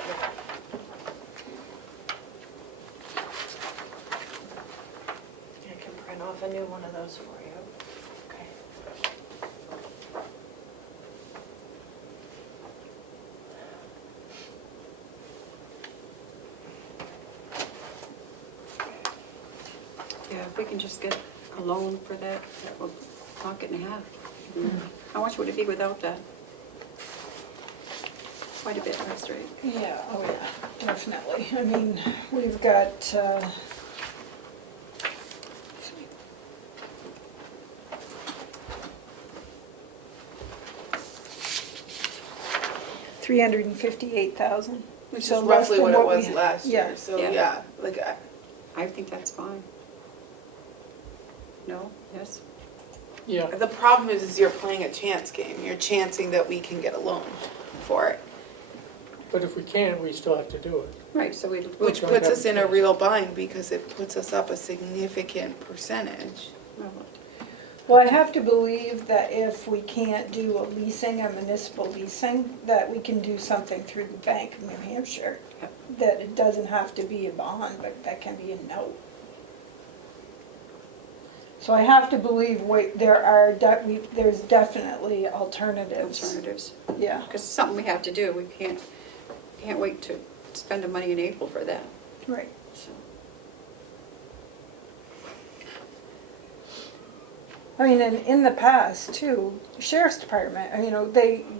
Yeah. I can print off a new one of those for you. Okay. Yeah, if we can just get a loan for that, that will knock it in half. How much would it be without that? Quite a bit, that's right. Yeah, oh yeah, definitely. I mean, we've got, $358,000. Which is So less roughly than what it what was we- last year, yeah. so Yeah. yeah, like, I think that's fine. No, yes? yeah, the problem is you're playing a chance game. You're chancing that we can get a loan for it. But if we can't, we still have to do it. Right, so we, Which puts us in a real bind because it puts us up a significant percentage. Well, I have to believe that if we can't do a leasing, a municipal leasing, that we can do something through the Bank of New Hampshire. Yep. That it doesn't have to be a bond, but that can be a note. So I have to believe, there's definitely alternatives. alternatives. Yeah. Because it's something we have to do. We can't wait to spend the money in April for that, Right. so. I mean, and in the past too, Sheriff's Department,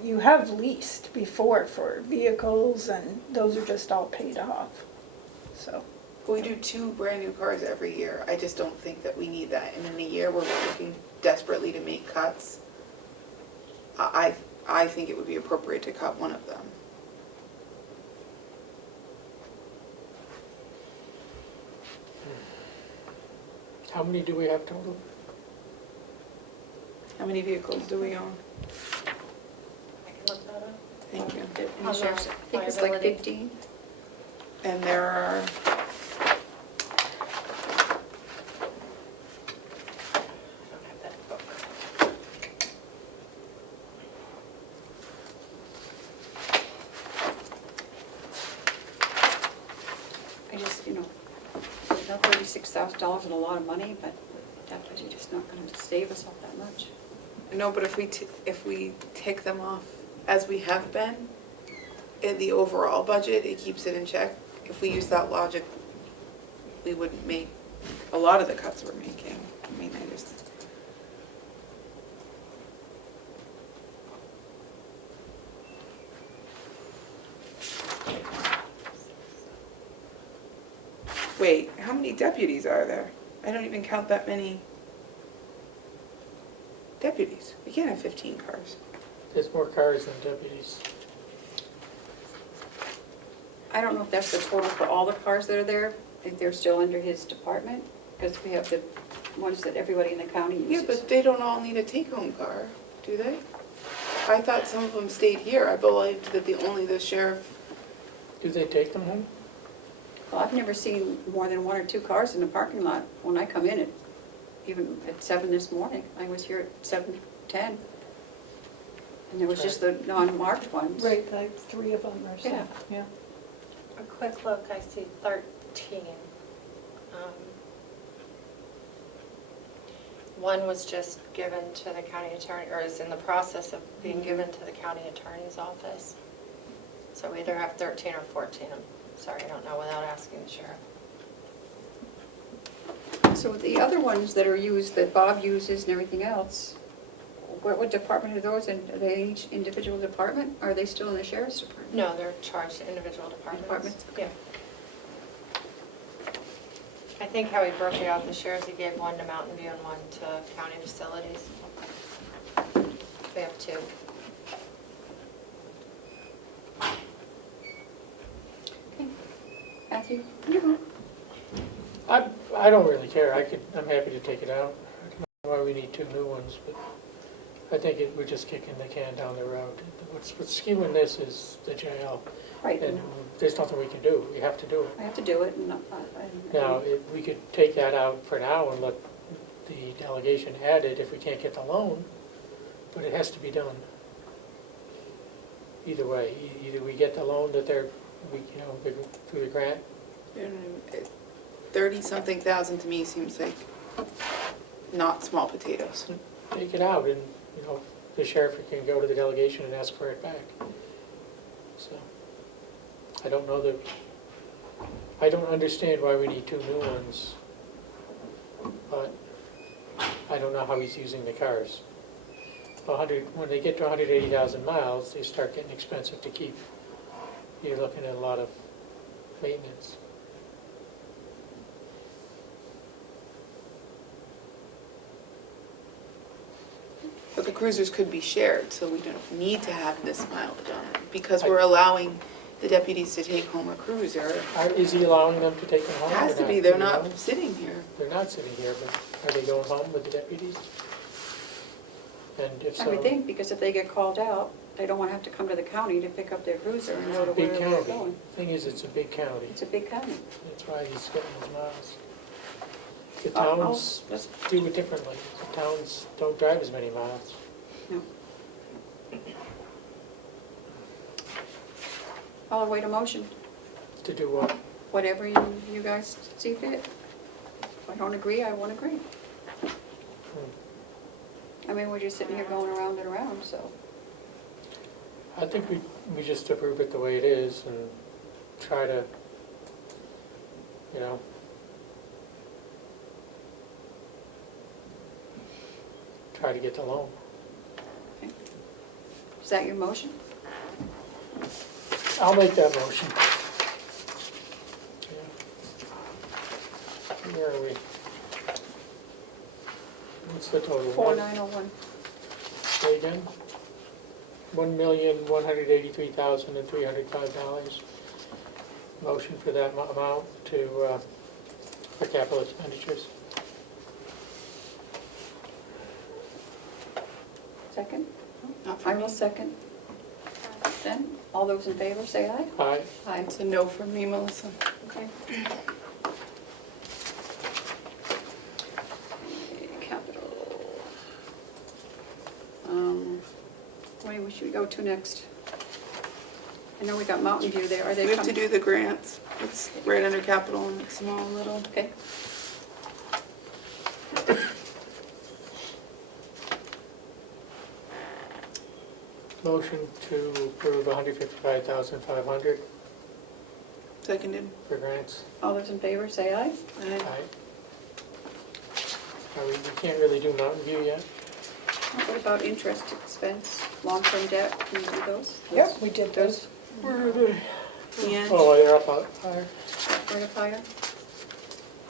you have leased before for vehicles and those are just all paid off, so. We do 2 brand new cars every year. I just don't think that we need that. And in a year where we're looking desperately to make cuts, I think it would be appropriate to cut one of them. How many do we have total? How many vehicles do we own? I can look that up. Thank you. And the sheriff's, I think it's like Liability. 15. And there are, I don't have that book. I just, you know $36,000 is a lot of money, but definitely just not going to save us all that much. no, but if we take them off as we have been, in the overall budget, it keeps it in check. If we use that logic, we wouldn't make a lot of the cuts we're making. I mean, I just. Wait, how many deputies are there? I don't even count that many deputies. We can't have 15 cars. There's more cars than deputies. I don't know if that's the total for all the cars that are there, if they're still under his department, because we have the ones that everybody in the county uses. Yeah, but they don't all need a take-home car, do they? I thought some of them stayed here. I believed that only the sheriff. Do they take them home? Well, I've never seen more than 1 or 2 cars in the parking lot when I come in even at 7 this morning. I was here at 7:10. And there was just the non-marked ones. Right, like 3 of them or so, Yeah. yeah. A quick look, I see 13. One was just given to the county attorney, or is in the process of being given to the county attorney's office. So we either have 13 or 14. I'm sorry, I don't know without asking the sheriff. So the other ones that are used, that Bob uses and everything else, what department are those in? Are they each individual department? Are they still in the sheriff's department? No, they're charged to individual departments. Departments? Yeah. I think how he broke it out, the sheriffs, he gave one to Mountain View and one to county facilities. We have 2. Okay. Matthew? You I don't really care. I'm happy to take it out. I don't know why we need 2 new ones, but I think we're just kicking the can down the road. What's skewing this is the jail. Right. And there's nothing we can do. We have to do it. I have to do it, and Now, we could take that out for now and let the delegation add it if we can't get the loan, but it has to be done. Either way, either we get the loan that through the grant. 30-something thousand to me seems like not small potatoes. Take it out and, the sheriff can go to the delegation and ask for it back. So, I don't understand why we need 2 new ones, but I don't know how he's using the cars. When they get to 180,000 miles, they start getting expensive to keep. You're looking at a lot of maintenance. But the cruisers could be shared, so we don't need to have this mileage on it, because we're allowing the deputies to take home a cruiser. Is he allowing them to take them home? It has or to be, Do they're we not know? sitting here. They're not sitting here, but are they going home with the deputies? And if so. I would think, because if they get called out, they don't wanna have to come to the county to pick up their cruiser and go to Big wherever they're county. going. Thing is, it's a big county. It's a big county. That's why he's getting his miles. The I'll towns just- do it differently. The towns don't drive as many miles. No. I'll await a motion, To do what? whatever you guys see fit. If I don't agree, I won't agree. I mean, we're just sitting here going around and around, so. I think we just approve it the way it is and try to, you know, try to get the loan. Is that your motion? I'll make that motion. Yeah. Where are we? What's the total? 4901. Say again? $1,183,305. Motion for that amount to, for capital expenditures. Second? Not for I me. will second. Then, all those in favor, say aye. Aye. Aye. It's a no from me, Melissa. Okay. Capital. Where should we go to next? I know we got Mountain View there. Are they We have to coming? do the grants. It's right under capital and it's small little. Okay. Motion to approve $155,500 Seconded. for grants. All those in favor, say aye. Aye. Aye. We can't really do Mountain View yet. What about interest expense, long-term debt? Can you do those? Yep, we did those. Where are they? The end. Oh, they're up higher. Right up higher?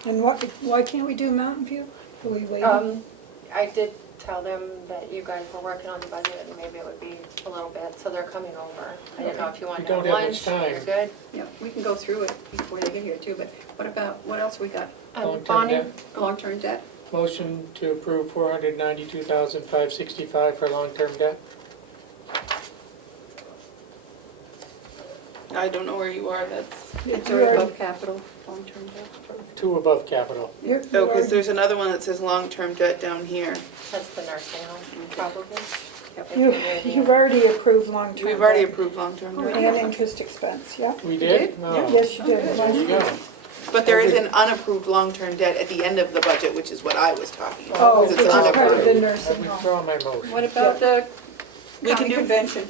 And why can't we do Mountain View? Are we waiting? I did tell them that you guys were working on the budget and maybe it would be a little bit, so they're coming over. I didn't know if you wanted to have We don't have lunch. much time. You're good. Yeah, we can go through it before they get here too, but what else we got? Long-term Bonnie, debt. Long-term debt? Motion to approve $492,565 for long-term debt. I don't know where you are, that's, It's You're already already- above capital, long-term debt. Two above capital. You're- oh, you're because there's another one that says long-term debt down here. that's the nursing home, probably. Yep. You've already approved long-term. We've already debt. approved long-term Oh, debt. And interest expense, yeah. We did? did? No. Yes, you did. There you go. But there is an unapproved long-term debt at the end of the budget, which is what I was talking about. Oh, 'cause which it's is part of the unapproved. I nursing home. withdraw my motion. What about the We can county do- convention?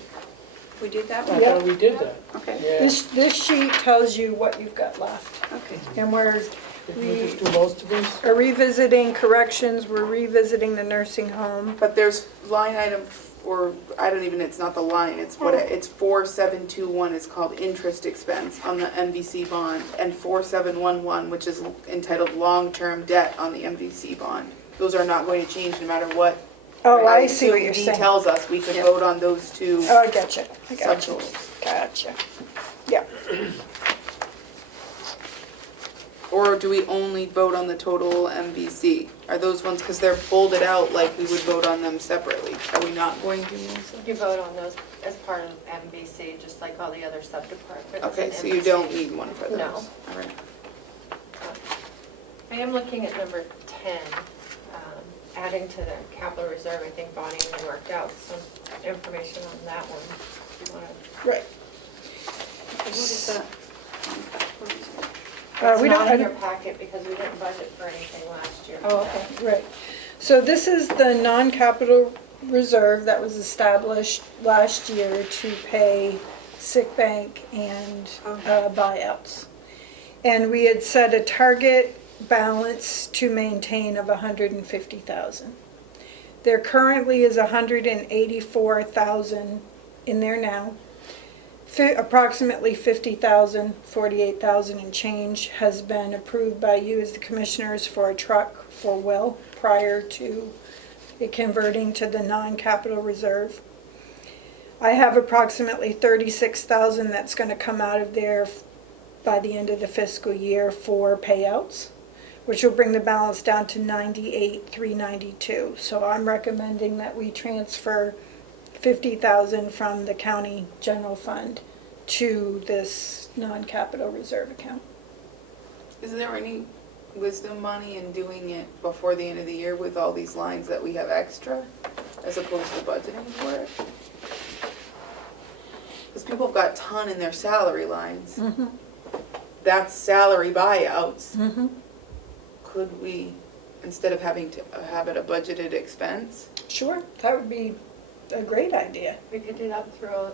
We did that I one? Yeah. thought we did that. Okay, Yeah. This sheet tells you what you've got left. okay. And we're Didn't we just do most of these? revisiting corrections, we're revisiting the nursing home. But there's line item, or I don't even, it's not the line, it's what, it's 4721 is called interest expense on the MVC bond, and 4711, which is entitled long-term debt on the MVC bond. Those are not going to change no matter what. Oh, I see what you're D saying. tells us, we could Yep. vote on those two Oh, I gotcha, I gotcha, subtotals. gotcha. Yeah, Or do we only vote on the total MVC? Are those ones, because they're folded out like we would vote on them separately? Are we not going to, Melissa? You vote on those as part of MVC, just like all the other sub-departments. Okay, in so you MVC. don't need one for those? No. All right. I am looking at number 10, adding to the capital reserve. I think Bonnie worked out some information on that one. If you want to. right. What is that? It's We don't. not in your packet because we didn't budget for anything last year. Oh, okay. Right. So this is the non-capital reserve that was established last year to pay sick bank and buyouts. And we had set a target balance to maintain of 150,000. There currently is 184,000 in there now. Approximately 50,000, 48,000 and change has been approved by you as the commissioners for a truck for Will prior to it converting to the non-capital reserve. I have approximately 36,000 that's going to come out of there by the end of the fiscal year for payouts, which will bring the balance down to 98,392. So I'm recommending that we transfer 50,000 from the county general fund to this non-capital reserve account. Is there any wisdom, money, in doing it before the end of the year with all these lines that we have extra, as opposed to budgeting for it? Because people have got a ton in their salary lines. Mm-hmm. That's salary buyouts. Mm-hmm. Could we, instead of having to have it a budgeted expense? Sure, that would be a great idea. We could do that through a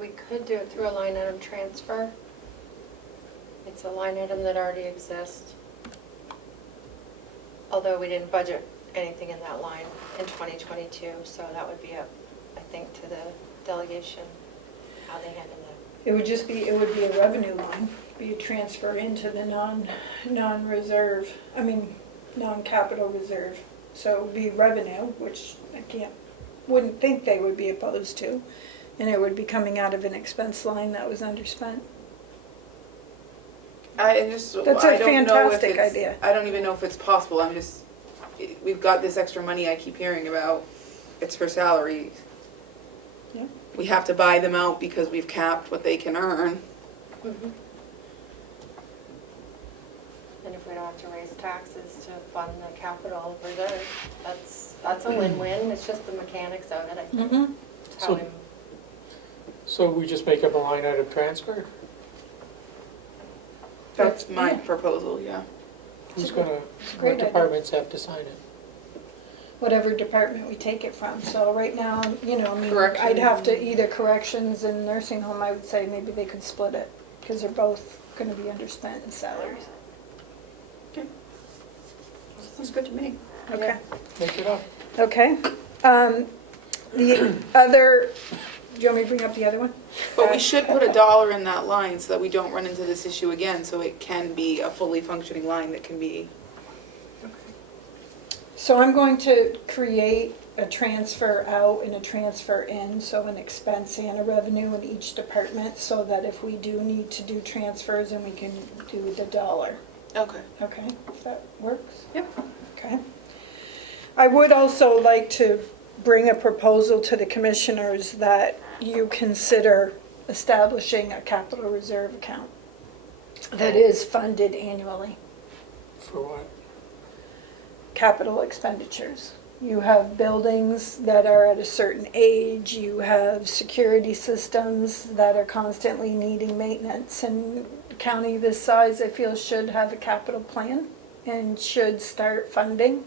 we could do it through a line item transfer. It's a line item that already exists. Although we didn't budget anything in that line in 2022, so that would be up, I think, to the delegation, how they handle that. It would be a revenue line, be a transfer into the non-reserve, non-capital reserve. So it would be revenue, which wouldn't think they would be opposed to. And it would be coming out of an expense line that was underspent. That's a fantastic idea. I don't even know if it's possible. We've got this extra money I keep hearing about. It's for salaries. Yeah. We have to buy them out because we've capped what they can earn. Mhm. And if we don't have to raise taxes to fund the capital reserve, that's a win-win. It's just the mechanics of it, I think. Mm-hmm. It's how we- So we just make up a line item transfer? That's my Yeah. proposal, yeah. Who's gonna, It's a great what idea. departments have to sign it? Whatever department we take it from. So right now, I'd Corrections. have to, either corrections and nursing home, I would say maybe they could split it, because they're both gonna be underspent in salaries. Sounds good to me. Okay. Make it up. Okay. The other, do you want me to bring up the other one? But we should put $1 in that line so that we don't run into this issue again, so it can be a fully functioning line that can be. So I'm going to create a transfer out and a transfer in, so an expense and a revenue in each department, so that if we do need to do transfers, and we can do the dollar. Okay. Okay, if that works? Yep. Okay. I would also like to bring a proposal to the commissioners that you consider establishing a capital reserve account that is funded annually. For what? Capital expenditures. You have buildings that are at a certain age, you have security systems that are constantly needing maintenance, and a county this size, I feel, should have a capital plan and should start funding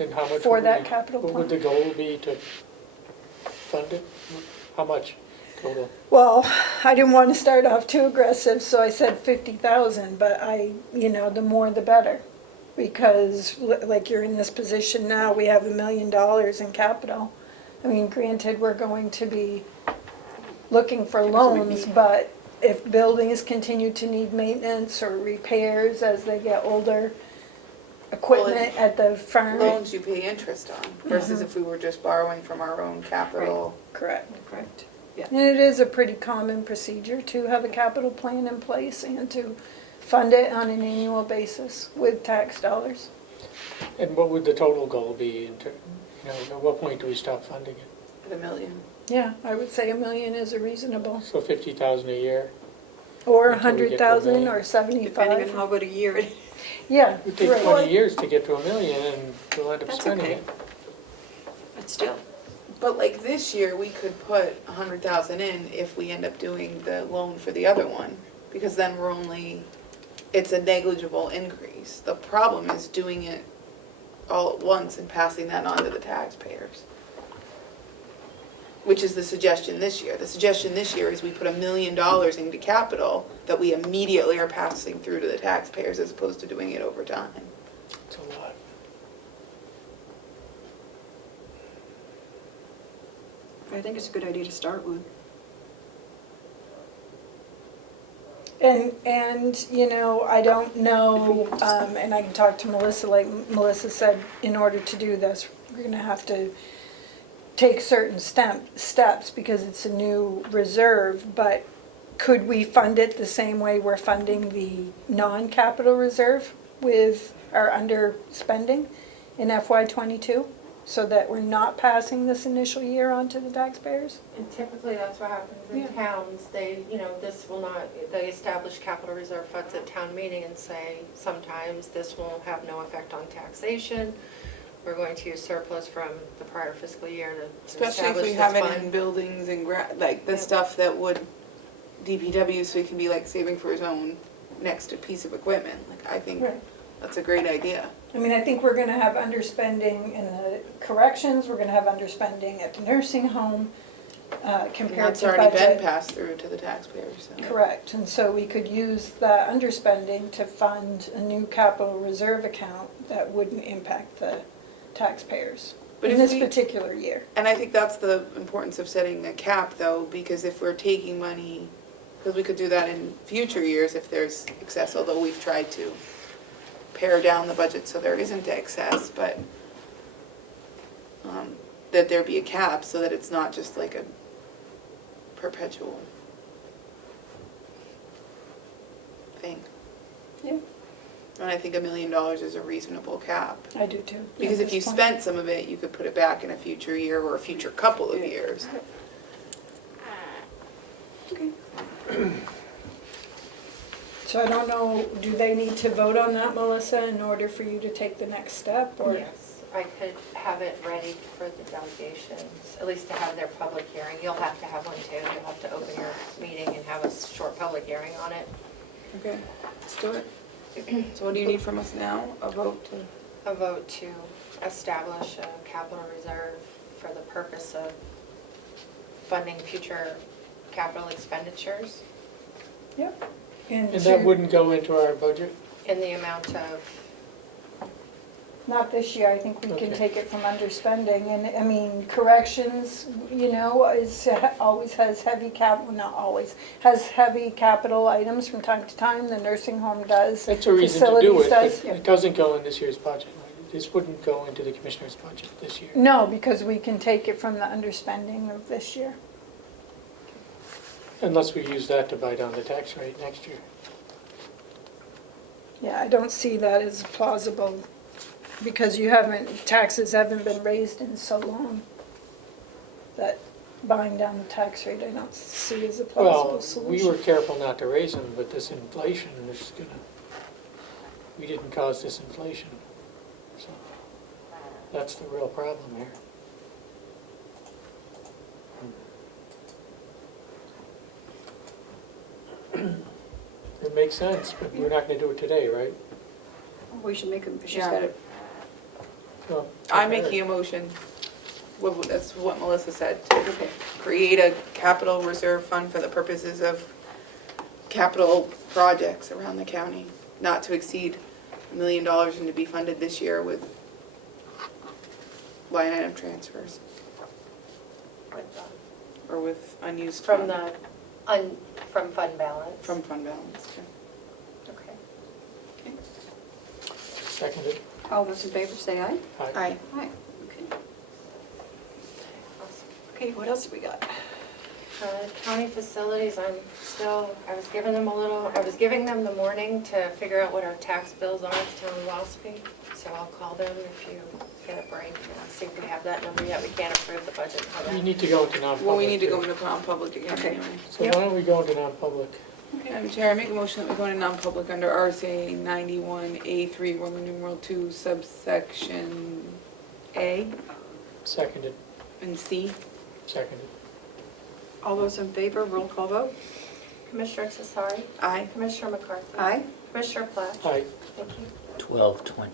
And how much? for would that we- capital What would the plan. goal be to fund it? How much total? Well, I didn't want to start off too aggressive, so I said 50,000, but the more the better. Because like you're in this position now, we have $1 million in capital. I mean, granted, we're going to be looking for loans, but if buildings continue to need maintenance or repairs as they get older, equipment at the farm. Loans you pay interest on versus if we were just borrowing from our own capital. Correct. Correct. And it is a pretty common procedure to have a capital plan in place and to fund it on an annual basis with tax dollars. And what would the total goal be at what point do we stop funding it? At $1 million. Yeah, I would say $1 million is a reasonable, So 50,000 a year? or Until we get to $1 100,000 million. or Depending on 75. how good a year it is. Yeah, It would take right. 20 years to get to $1 million and we'll end up That's spending okay. it. But still, But like this year, we could put 100,000 in if we end up doing the loan for the other one, because then it's a negligible increase. The problem is doing it all at once and passing that on to the taxpayers, which is the suggestion this year. The suggestion this year is we put $1 million into capital that we immediately are passing through to the taxpayers as opposed to doing it over time. It's a lot. I think it's a good idea to start with. And I don't know, and I can talk to Melissa, like Melissa said, in order to do this, we're gonna have to take certain steps because it's a new reserve, but could we fund it the same way we're funding the non-capital reserve with our underspending? in FY '22, so that we're not passing this initial year on to the taxpayers? And typically, that's what happens in Yeah. towns. They, this will not, they establish capital reserve funds at town meeting and say, sometimes this will have no effect on taxation. We're going to use surplus from the prior fiscal year to Especially if establish we this have it in fund. buildings and like the Yeah. stuff that would DPW, so he can be like saving for his own next piece of equipment. Like, I think Right. that's a great idea. I mean, I think we're gonna have underspending in the corrections, we're gonna have underspending at the nursing home, And compared that's to already been budget. passed through to the taxpayers, so. Correct, and so we could use that underspending to fund a new capital reserve account that wouldn't impact the taxpayers But in if this we- particular year. And I think that's the importance of setting a cap, though, because if we're taking money, because we could do that in future years if there's excess, although we've tried to pare down the budget so there isn't excess, but that there be a cap so that it's not just like a perpetual thing. Yeah. And I think $1 million is a reasonable cap. I do too. Because at if you this point. spent some of it, you could put it back in a future year or a future couple of Yeah. years. Okay. So I don't know, do they need to vote on that, Melissa, in order for you to take the next step, or? Yes, I could have it ready for the delegations, at least to have their public hearing. You'll have to have one too. You'll have to open your meeting and have a short public hearing on it. Okay, let's do it. So what do you need from us now? A vote to? A vote to establish a capital reserve for the purpose of funding future capital expenditures Yep. And that wouldn't go into our budget? in the amount of, Not this year, I think we can Okay. take it from underspending, and, I mean, corrections, always has heavy not always, has heavy capital items from time to time, the nursing home does. That's a reason to do Facilities it, does. but it doesn't go in this year's budget. This wouldn't go into the commissioner's budget this year. No, because we can take it from the underspending of this year. Unless we use that to buy down the tax rate next year. Yeah, I don't see that as plausible, because taxes haven't been raised in so long, that buying down the tax rate I don't see as a plausible Well, solution. we were careful not to raise them, but this inflation is we didn't cause this inflation. So that's the real problem here. It makes sense, but we're not gonna do it today, right? We should make them, she's Yeah. got it. Well, I'm making a motion. That's what Melissa said, to create a capital reserve fund for the purposes of capital projects around the county, not to exceed $1 million and to be funded this year with line item transfers or with unused from fund. from fund balance. From fund balance, Okay. okay. Seconded. All those in favor say aye. Aye. Aye. Okay. Okay, what else have we got? County facilities, I was giving them the morning to figure out what our tax bills are to Town of Ospey. So I'll call them if you get a break and see if we have that number yet. We can't approve the budget until We then. need to go into non-public. Well, we need to too. go into non-public again Okay. anyway. So why don't we go into non-public? Madam Chair, I make a motion that we go into non-public under RSA 91A3, Roman numeral 2, subsection A Seconded. and C. Seconded. All those in favor, roll call vote? Commissioner Cesari? Aye. Commissioner McCarthy? Aye. Commissioner Platt? Aye. Thank you. 12:20.